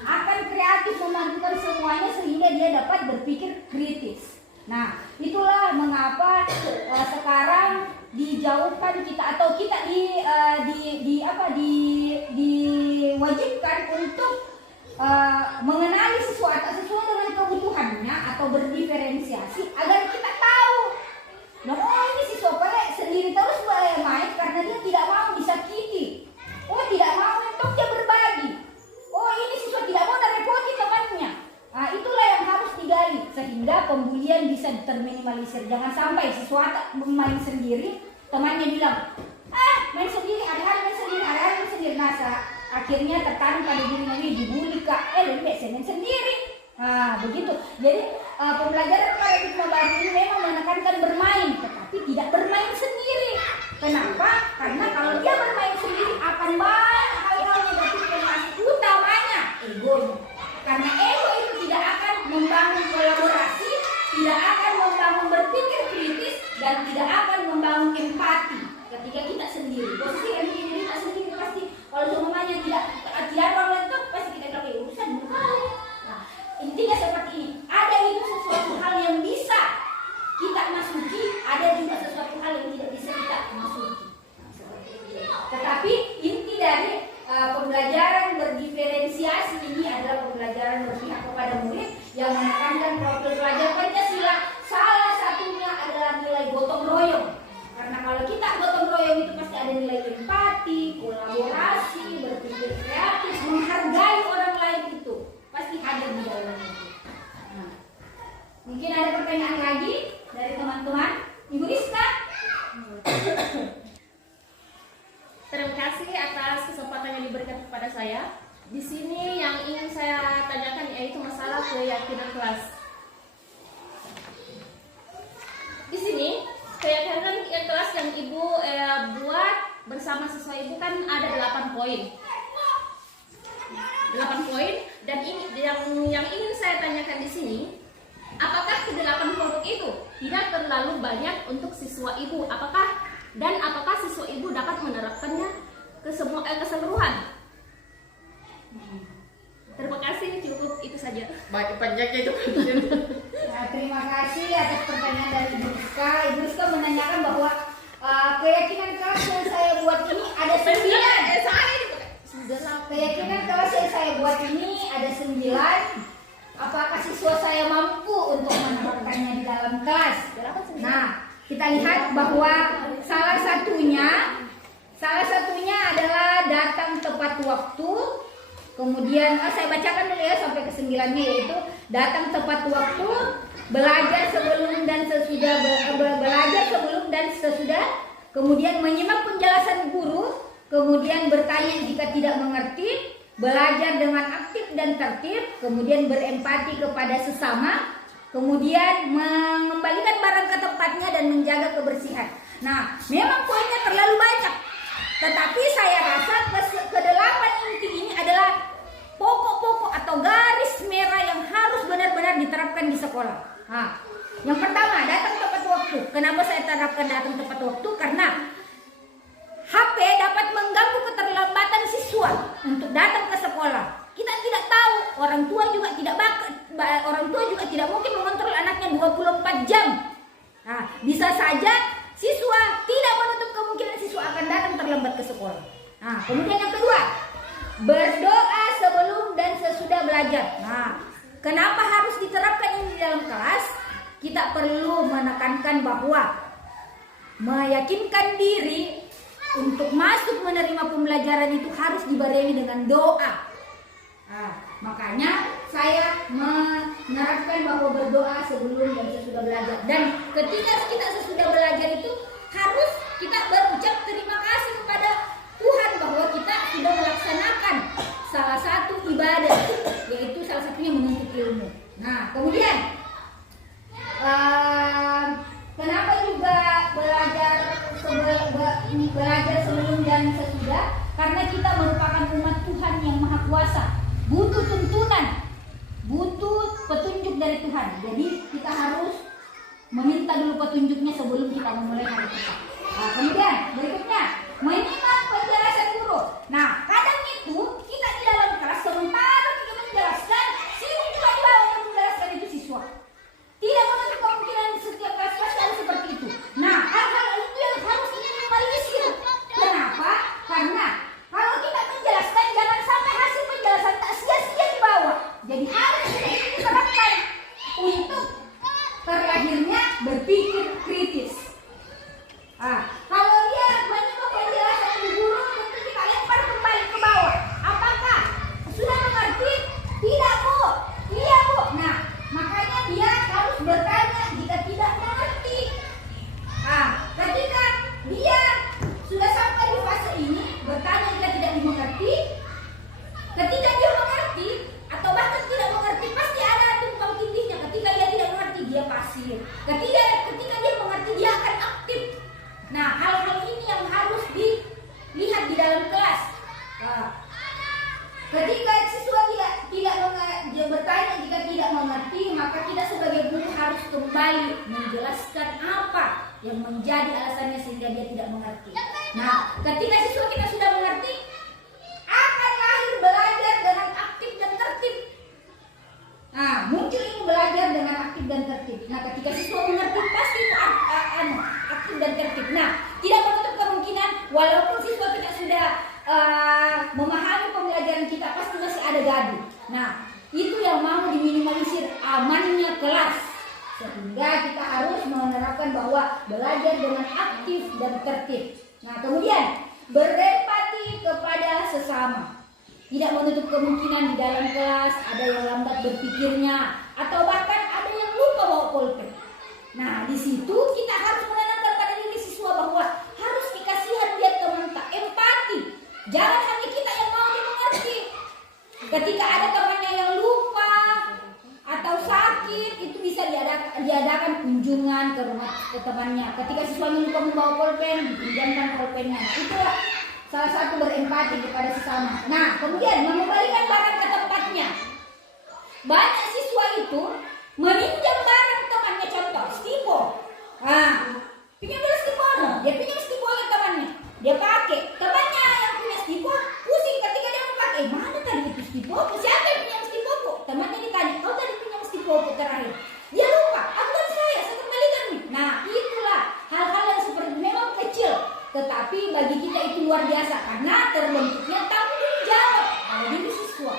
Akan kreatif memadukan semuanya sehingga dia dapat berpikir kritis. Nah, itulah mengapa sekarang dijauhkan kita atau kita diwajibkan untuk mengenali sesuatu sesuai dengan kebutuhannya atau berdiferensiasi agar kita tahu. Nah, ini siswa pelek sendiri terus boleh main karena dia tidak mau disakiti. Tidak mau untuk dia berbagi. Ini siswa tidak mau merepoti temannya. Nah, itulah yang harus digali sehingga pembulian bisa terminimalisir. Jangan sampai siswa main sendiri, temannya bilang, main sendiri, ada main sendiri. Nah, akhirnya tertanam pada dirinya, dibully kak, lebih baik saya main sendiri. Nah, begitu. Jadi pembelajaran paradigma baru ini memang menekankan bermain, tetapi tidak bermain sendiri. Kenapa? Karena kalau dia bermain sendiri akan banyak hal-hal negatif yang masuk, utamanya egonya. Karena ego itu tidak akan membangun kolaborasi, tidak akan membangun berpikir kritis, dan tidak akan membangun empati. Ketika kita sendiri, posisi kita sendiri pasti kalau semuanya tidak ada orang lain, pasti kita bilang urusan bukan. Nah, intinya seperti ini. Ada itu sesuatu hal yang bisa kita masuki, ada juga sesuatu hal yang tidak bisa kita masuki. Nah, seperti itu. Tetapi inti dari pembelajaran berdiferensiasi ini adalah pembelajaran berpihak kepada murid yang menekankan profil pelajar Pancasila. Salah satunya adalah nilai gotong royong. Karena kalau kita gotong royong itu pasti ada nilai empati, kolaborasi, berpikir kreatif, menghargai orang lain itu pasti hadir di dalam itu. Nah, mungkin ada pertanyaan lagi dari teman-teman. Ibu Rizka. Terima kasih atas kesempatan yang diberikan kepada saya. Di sini yang ingin saya tanyakan yaitu masalah keyakinan kelas. Di sini keyakinan kelas yang Ibu buat bersama siswa Ibu kan ada 8 poin. 8 poin, dan ini yang ingin saya tanyakan di sini, apakah ke-8 pokok itu tidak terlalu banyak untuk siswa Ibu? Apakah siswa Ibu dapat menerapkannya ke semua keseluruhan? Terima kasih, cukup itu saja. Baik, panjangnya itu. Nah, terima kasih atas pertanyaan dari Ibu Rizka. Ibu Rizka menanyakan bahwa keyakinan kelas yang saya buat ini ada 9. Keyakinan kelas yang saya buat ini ada 9. Apakah siswa saya mampu untuk menerapkannya di dalam kelas? Nah, kita lihat bahwa salah satunya adalah datang tepat waktu. Kemudian saya bacakan dulu ya sampai ke 9-nya, yaitu datang tepat waktu, belajar sebelum dan sesudah, kemudian menyimak penjelasan guru, kemudian bertanya jika tidak mengerti, belajar dengan aktif dan tertib, kemudian berempati kepada sesama, kemudian mengembalikan barang ke tempatnya dan menjaga kebersihan. Nah, memang poinnya terlalu banyak, tetapi saya rasa kedelapan inti ini adalah pokok-pokok atau garis merah yang harus benar-benar diterapkan di sekolah. Nah, yang pertama, datang tepat waktu. Kenapa saya terapkan datang tepat waktu? Karena HP dapat mengganggu keterlambatan siswa untuk datang ke sekolah. Kita tidak tahu, orang tua juga tidak mungkin mengontrol anaknya 24 jam. Nah, bisa saja siswa tidak menutup kemungkinan siswa akan datang terlambat ke sekolah. Nah, kemudian yang kedua, berdoa sebelum dan sesudah belajar. Nah, kenapa harus diterapkan ini di dalam kelas? Kita perlu menekankan bahwa meyakinkan diri untuk masuk menerima pembelajaran itu harus dibarengi dengan doa. Nah, makanya saya menerapkan bahwa berdoa sebelum dan sesudah belajar. Dan ketika kita sesudah belajar itu harus kita berucap terima kasih kepada Tuhan bahwa kita sudah melaksanakan salah satu ibadah, yaitu salah satunya menuntut ilmu. Nah, kemudian kenapa juga belajar sebelum dan sesudah? Karena kita merupakan umat Tuhan yang Maha Kuasa, butuh tuntunan, butuh petunjuk dari Tuhan. Jadi kita harus meminta dulu petunjuknya sebelum kita memulai hari kita. Nah, kemudian berikutnya menyimak penjelasan guru. Nah, kadang itu kita di dalam kelas sementara kita menjelaskan, sibuk juga di bawah yang menjelaskan itu siswa. Tidak menutup kemungkinan setiap kelas ada seperti itu. Nah, hal-hal itu yang harus diminimalisir. Kenapa? Karena kalau kita menjelaskan, jangan sampai hasil penjelasan tak sia-sia di bawah. Jadi harus diterapkan untuk terlahirnya berpikir kritis. Kalau dia menyimak penjelasan guru, tentu kita lempar kembali ke bawah. Apakah sudah mengerti? Tidak, Bu. Iya, Bu. Nah, makanya dia harus bertanya jika tidak mengerti. Ketika dia sudah sampai di fase ini, bertanya jika tidak dimengerti. Ketika dia mengerti atau bahkan tidak mengerti, pasti ada tumpang tindihnya. Ketika dia tidak mengerti, dia pasif. Ketika dia mengerti, dia akan aktif. Nah, hal-hal ini yang harus dilihat di dalam kelas. Ketika siswa tidak bertanya jika tidak mengerti, maka kita sebagai guru harus kembali menjelaskan apa yang menjadi alasannya sehingga dia tidak mengerti. Nah, ketika siswa kita sudah mengerti, akan lahir belajar dengan aktif dan tertib. Nah, muncul ilmu belajar dengan aktif dan tertib. Nah, ketika siswa mengerti, pasti itu aktif dan tertib. Nah, tidak menutup kemungkinan walaupun siswa kita sudah memahami pembelajaran kita, pasti masih ada gaduh. Nah, itu yang mau diminimalisir amannya kelas. Sehingga kita harus menerapkan bahwa belajar dengan aktif dan tertib. Nah, kemudian berempati kepada sesama. Tidak menutup kemungkinan di dalam kelas ada yang lambat berpikirnya atau bahkan ada yang lupa bawa pulpen. Nah, di situ kita harus menanamkan pada diri siswa bahwa harus dikasihan dia teman tak empati. Jangan hanya kita yang mau dimengerti. Ketika ada temannya yang lupa atau sakit, itu bisa diadakan kunjungan ke rumah temannya. Ketika siswanya lupa membawa pulpen, dipinjamkan pulpennya. Nah, itulah salah satu berempati kepada sesama. Nah, kemudian mengembalikan barang ke tempatnya. Banyak siswa itu meminjam barang temannya, contoh stipo. Pinjam dulu stipo, dia pinjam stipo ke temannya, dia pakai. Temannya yang punya stipo pusing ketika dia mau pakai. Mana tadi itu stipo? Siapa yang pinjam stipo? Temannya ditanya, kau tadi pinjam stipo terakhir. Dia lupa, kan saya kembalikan nih. Nah, itulah hal-hal yang seperti memang kecil, tetapi bagi kita itu luar biasa karena terbentuknya tanggung jawab pada diri siswa.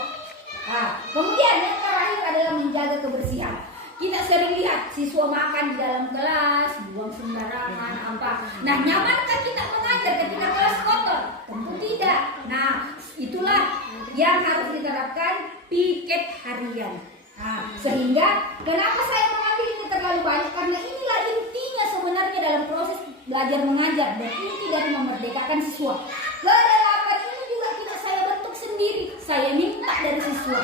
Kemudian yang terakhir adalah menjaga kebersihan. Kita sering lihat siswa makan di dalam kelas, buang sembarangan apa. Nah, nyamankah kita mengajar ketika kelas kotor? Tentu tidak. Nah, itulah yang harus diterapkan piket harian. Sehingga kenapa saya mengambil ini terlalu banyak? Karena inilah intinya sebenarnya dalam proses belajar mengajar dan inti dari memerdekakan siswa. Kedelapan ini juga tidak saya bentuk sendiri. saya minta dari siswa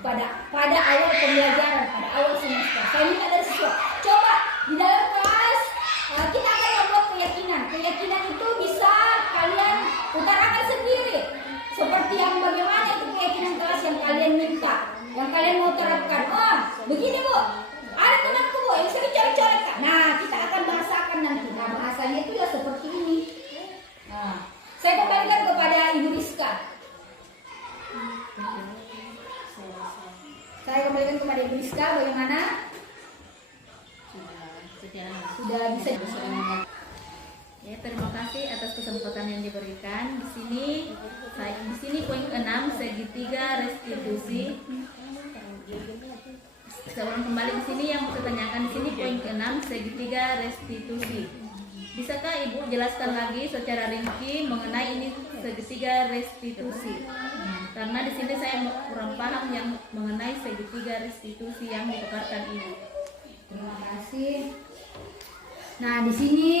pada awal pembelajaran, pada awal semester. Saya minta dari siswa, coba di dalam kelas kita akan membuat keyakinan. Keyakinan itu bisa kalian utarakan sendiri. Seperti yang bagaimana itu keyakinan kelas yang kalian minta, yang kalian mau terapkan. Oh, begini Bu, ada temanku Bu yang sering coret-coret. Nah, kita akan bahasakan nanti. Nah, bahasanya itu ya seperti ini. Nah, saya kembalikan kepada Ibu Rizka. Saya kembalikan kepada Ibu Rizka, bagaimana? Sudah bisa. Ya, terima kasih atas kesempatan yang diberikan. Di sini poin 6 segitiga restitusi. Saya kembali di sini yang saya tanyakan di sini poin 6 segitiga restitusi. Bisakah Ibu jelaskan lagi secara rinci mengenai ini segitiga restitusi? Karena di sini saya kurang paham yang mengenai segitiga restitusi yang dipaparkan Ibu. Terima kasih. Nah, di sini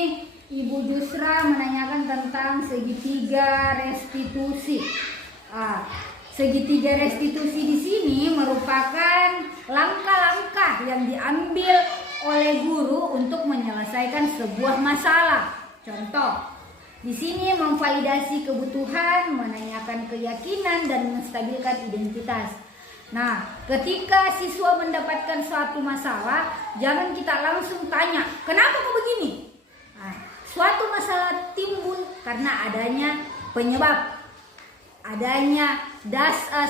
Ibu Jusra menanyakan tentang segitiga restitusi. Segitiga restitusi di sini merupakan langkah-langkah yang diambil oleh guru untuk menyelesaikan sebuah masalah. Contoh, di sini memvalidasi kebutuhan, menanyakan keyakinan, dan menstabilkan identitas. Nah, ketika siswa mendapatkan suatu masalah, jangan kita langsung tanya, kenapa kok begini? Nah, suatu masalah timbul karena adanya penyebab, adanya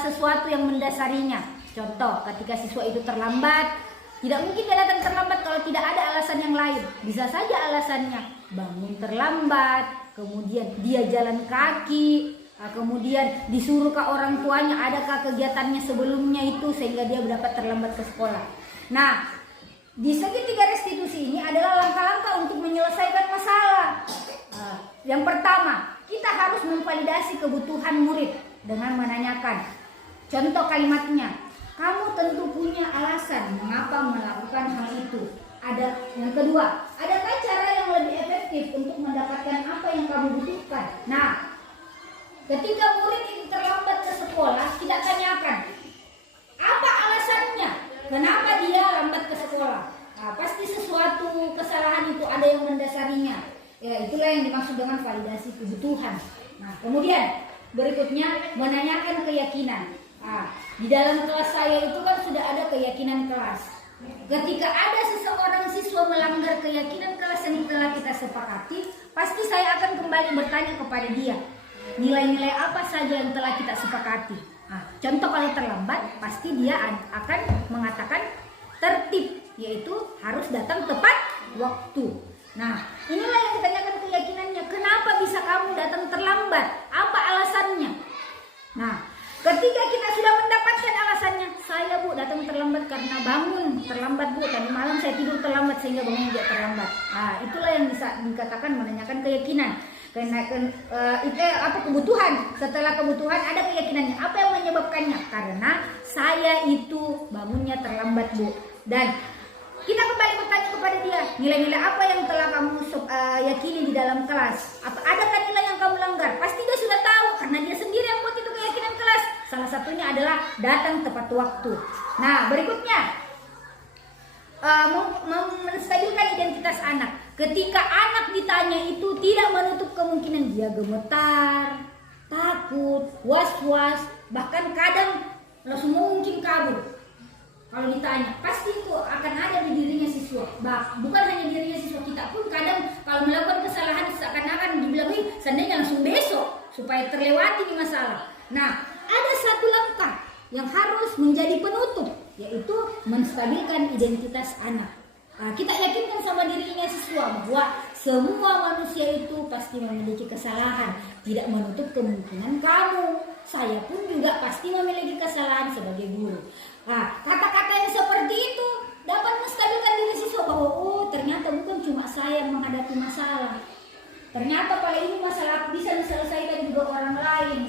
sesuatu yang mendasarinya. Contoh, ketika siswa itu terlambat, tidak mungkin dia datang terlambat kalau tidak ada alasan yang lain. Bisa saja alasannya bangun terlambat, kemudian dia jalan kaki, kemudian disuruh ke orang tuanya, adakah kegiatannya sebelumnya itu sehingga dia dapat terlambat ke sekolah. Nah, di segitiga restitusi ini adalah langkah-langkah untuk menyelesaikan masalah. Yang pertama, kita harus memvalidasi kebutuhan murid dengan menanyakan. Contoh kalimatnya, kamu tentu punya alasan mengapa melakukan hal itu. Yang kedua, adakah cara yang lebih efektif untuk mendapatkan apa yang kamu butuhkan? Nah, ketika murid itu terlambat ke sekolah, kita tanyakan, apa alasannya? Kenapa dia lambat ke sekolah? Nah, pasti sesuatu kesalahan itu ada yang mendasarinya. Ya, itulah yang dimaksud dengan validasi kebutuhan. Nah, kemudian berikutnya menanyakan keyakinan. Di dalam kelas saya itu kan sudah ada keyakinan kelas. Ketika ada seseorang siswa melanggar keyakinan kelas yang telah kita sepakati, pasti saya akan kembali bertanya kepada dia, nilai-nilai apa saja yang telah kita sepakati. Contoh kalau terlambat, pasti dia akan mengatakan tertib, yaitu harus datang tepat waktu. Nah, inilah yang ditanyakan keyakinannya. Kenapa bisa kamu datang terlambat? Apa alasannya? Nah, ketika kita sudah mendapatkan alasannya, saya Bu datang terlambat karena bangun terlambat Bu, tadi malam saya tidur terlambat sehingga bangun juga terlambat. Itulah yang bisa dikatakan menanyakan keyakinan. Karena apa kebutuhan? Setelah kebutuhan ada keyakinannya. Apa yang menyebabkannya? Karena saya itu bangunnya terlambat Bu. Dan kita kembali bertanya kepada dia, nilai-nilai apa yang telah kamu yakini di dalam kelas? Adakah nilai yang kamu langgar? Pasti dia sudah tahu karena dia sendiri yang buat itu keyakinan kelas. Salah satunya adalah datang tepat waktu. Nah, berikutnya menstabilkan identitas anak. Ketika anak ditanya itu tidak menutup kemungkinan dia gemetar, takut, was-was, bahkan kadang langsung mungkin kabur. Kalau ditanya, pasti itu akan ada di dirinya siswa. Bukan hanya dirinya siswa, kita pun kadang kalau melakukan kesalahan seakan-akan dibilang, seandainya langsung besok supaya terlewati di masalah. Nah, ada satu langkah yang harus menjadi penutup, yaitu menstabilkan identitas anak. Kita yakinkan sama dirinya siswa bahwa semua manusia itu pasti memiliki kesalahan, tidak menutup kemungkinan kamu. Saya pun juga pasti memiliki kesalahan sebagai guru. Kata-kata yang seperti itu dapat menstabilkan diri siswa bahwa ternyata bukan cuma saya yang menghadapi masalah. Ternyata pada ini masalah bisa diselesaikan juga orang lain.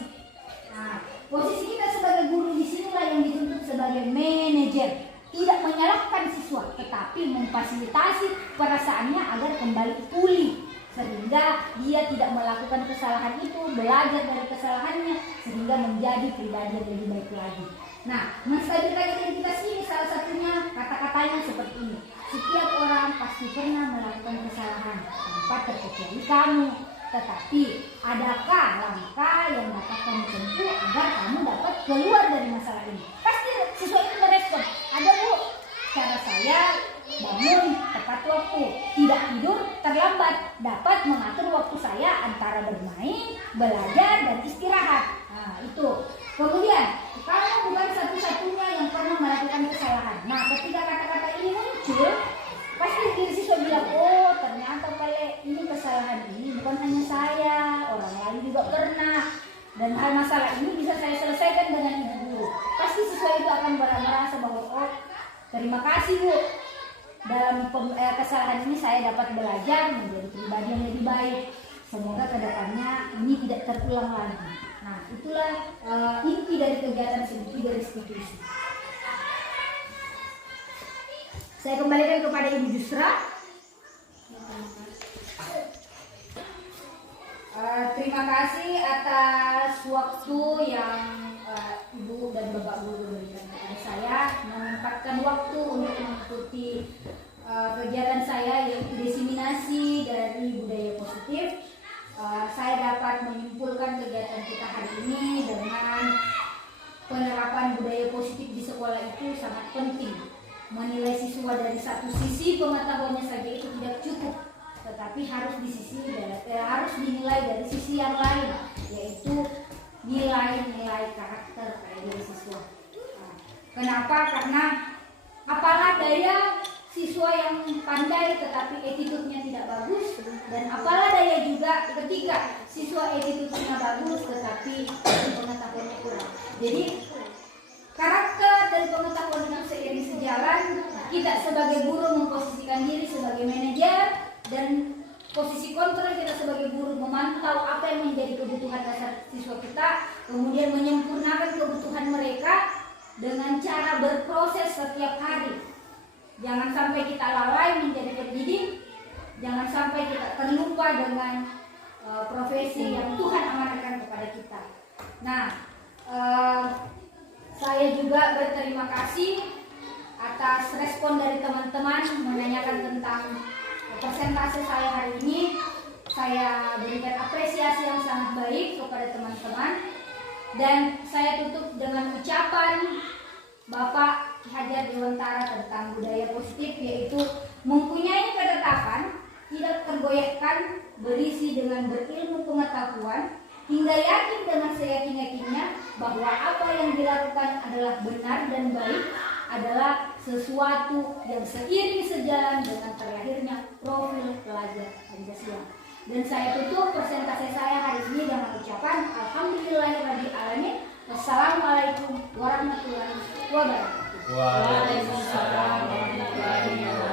Posisi kita sebagai guru di sinilah yang dituntut sebagai manajer. Tidak menyalahkan siswa, tetapi memfasilitasi perasaannya agar kembali pulih. sehingga dia tidak melakukan kesalahan itu, belajar dari kesalahannya sehingga menjadi pribadi yang lebih baik lagi. Nah, menstabilkan identitas ini salah satunya kata-katanya seperti ini. Setiap orang pasti pernah melakukan kesalahan tanpa terkecuali kamu. Tetapi adakah langkah yang dapat kamu tempuh agar kamu dapat keluar dari masalah ini? Pasti siswa itu merespon, ada Bu, cara saya bangun tepat waktu, tidak tidur terlambat, dapat mengatur waktu saya antara bermain, belajar, dan istirahat. Nah itu. Kemudian, kamu bukan satu-satunya yang pernah melakukan kesalahan. Nah ketika kata-kata ini muncul, pasti diri siswa bilang, oh ternyata Pale, ini kesalahan ini bukan hanya saya, orang lain juga pernah. Dan hal masalah ini bisa saya selesaikan dengan ibu guru. Pasti siswa itu akan merasa bahwa, oh terima kasih Bu, dalam kesalahan ini saya dapat belajar menjadi pribadi yang lebih baik. Semoga kedepannya ini tidak terulang lagi. Nah itulah inti dari kegiatan studi restitusi. Saya kembalikan kepada Ibu Jusra. Terima kasih atas waktu yang Ibu dan Bapak Guru berikan kepada saya, menyempatkan waktu untuk mengikuti kegiatan saya yaitu diseminasi dari budaya positif. Saya dapat menyimpulkan kegiatan kita hari ini dengan penerapan budaya positif di sekolah itu sangat penting. Menilai siswa dari satu sisi pengetahuannya saja itu tidak cukup, tetapi harus dinilai dari sisi yang lain, yaitu nilai-nilai karakter dari siswa. Kenapa? Karena apalah daya siswa yang pandai tetapi attitude-nya tidak bagus, dan apalah daya juga ketika siswa attitude-nya bagus tetapi pengetahuannya kurang. Jadi karakter dan pengetahuan yang seiring sejalan, kita sebagai guru memposisikan diri sebagai manajer, dan posisi kontrol kita sebagai guru memantau apa yang menjadi kebutuhan dasar siswa kita, kemudian menyempurnakan kebutuhan mereka dengan cara berproses setiap hari. Jangan sampai kita lalai menjadi pendidik, jangan sampai kita terlupa dengan profesi yang Tuhan amanatkan kepada kita. Nah, saya juga berterima kasih atas respon dari teman-teman menanyakan tentang persentase saya hari ini. Saya berikan apresiasi yang sangat baik kepada teman-teman, dan saya tutup dengan ucapan Bapak Ki Hajar Dewantara tentang budaya positif, yaitu mempunyai ketetapan, tidak tergoyahkan, berisi dengan berilmu pengetahuan, hingga yakin dengan seyakin-yakinnya bahwa apa yang dilakukan adalah benar dan baik, adalah sesuatu yang seiring sejalan dengan terlahirnya profil pelajar Pancasila. Dan saya tutup presentasi saya hari ini dengan ucapan Alhamdulillahirabbil alamin. Wassalamualaikum warahmatullahi wabarakatuh. Waalaikumsalam warahmatullahi wabarakatuh.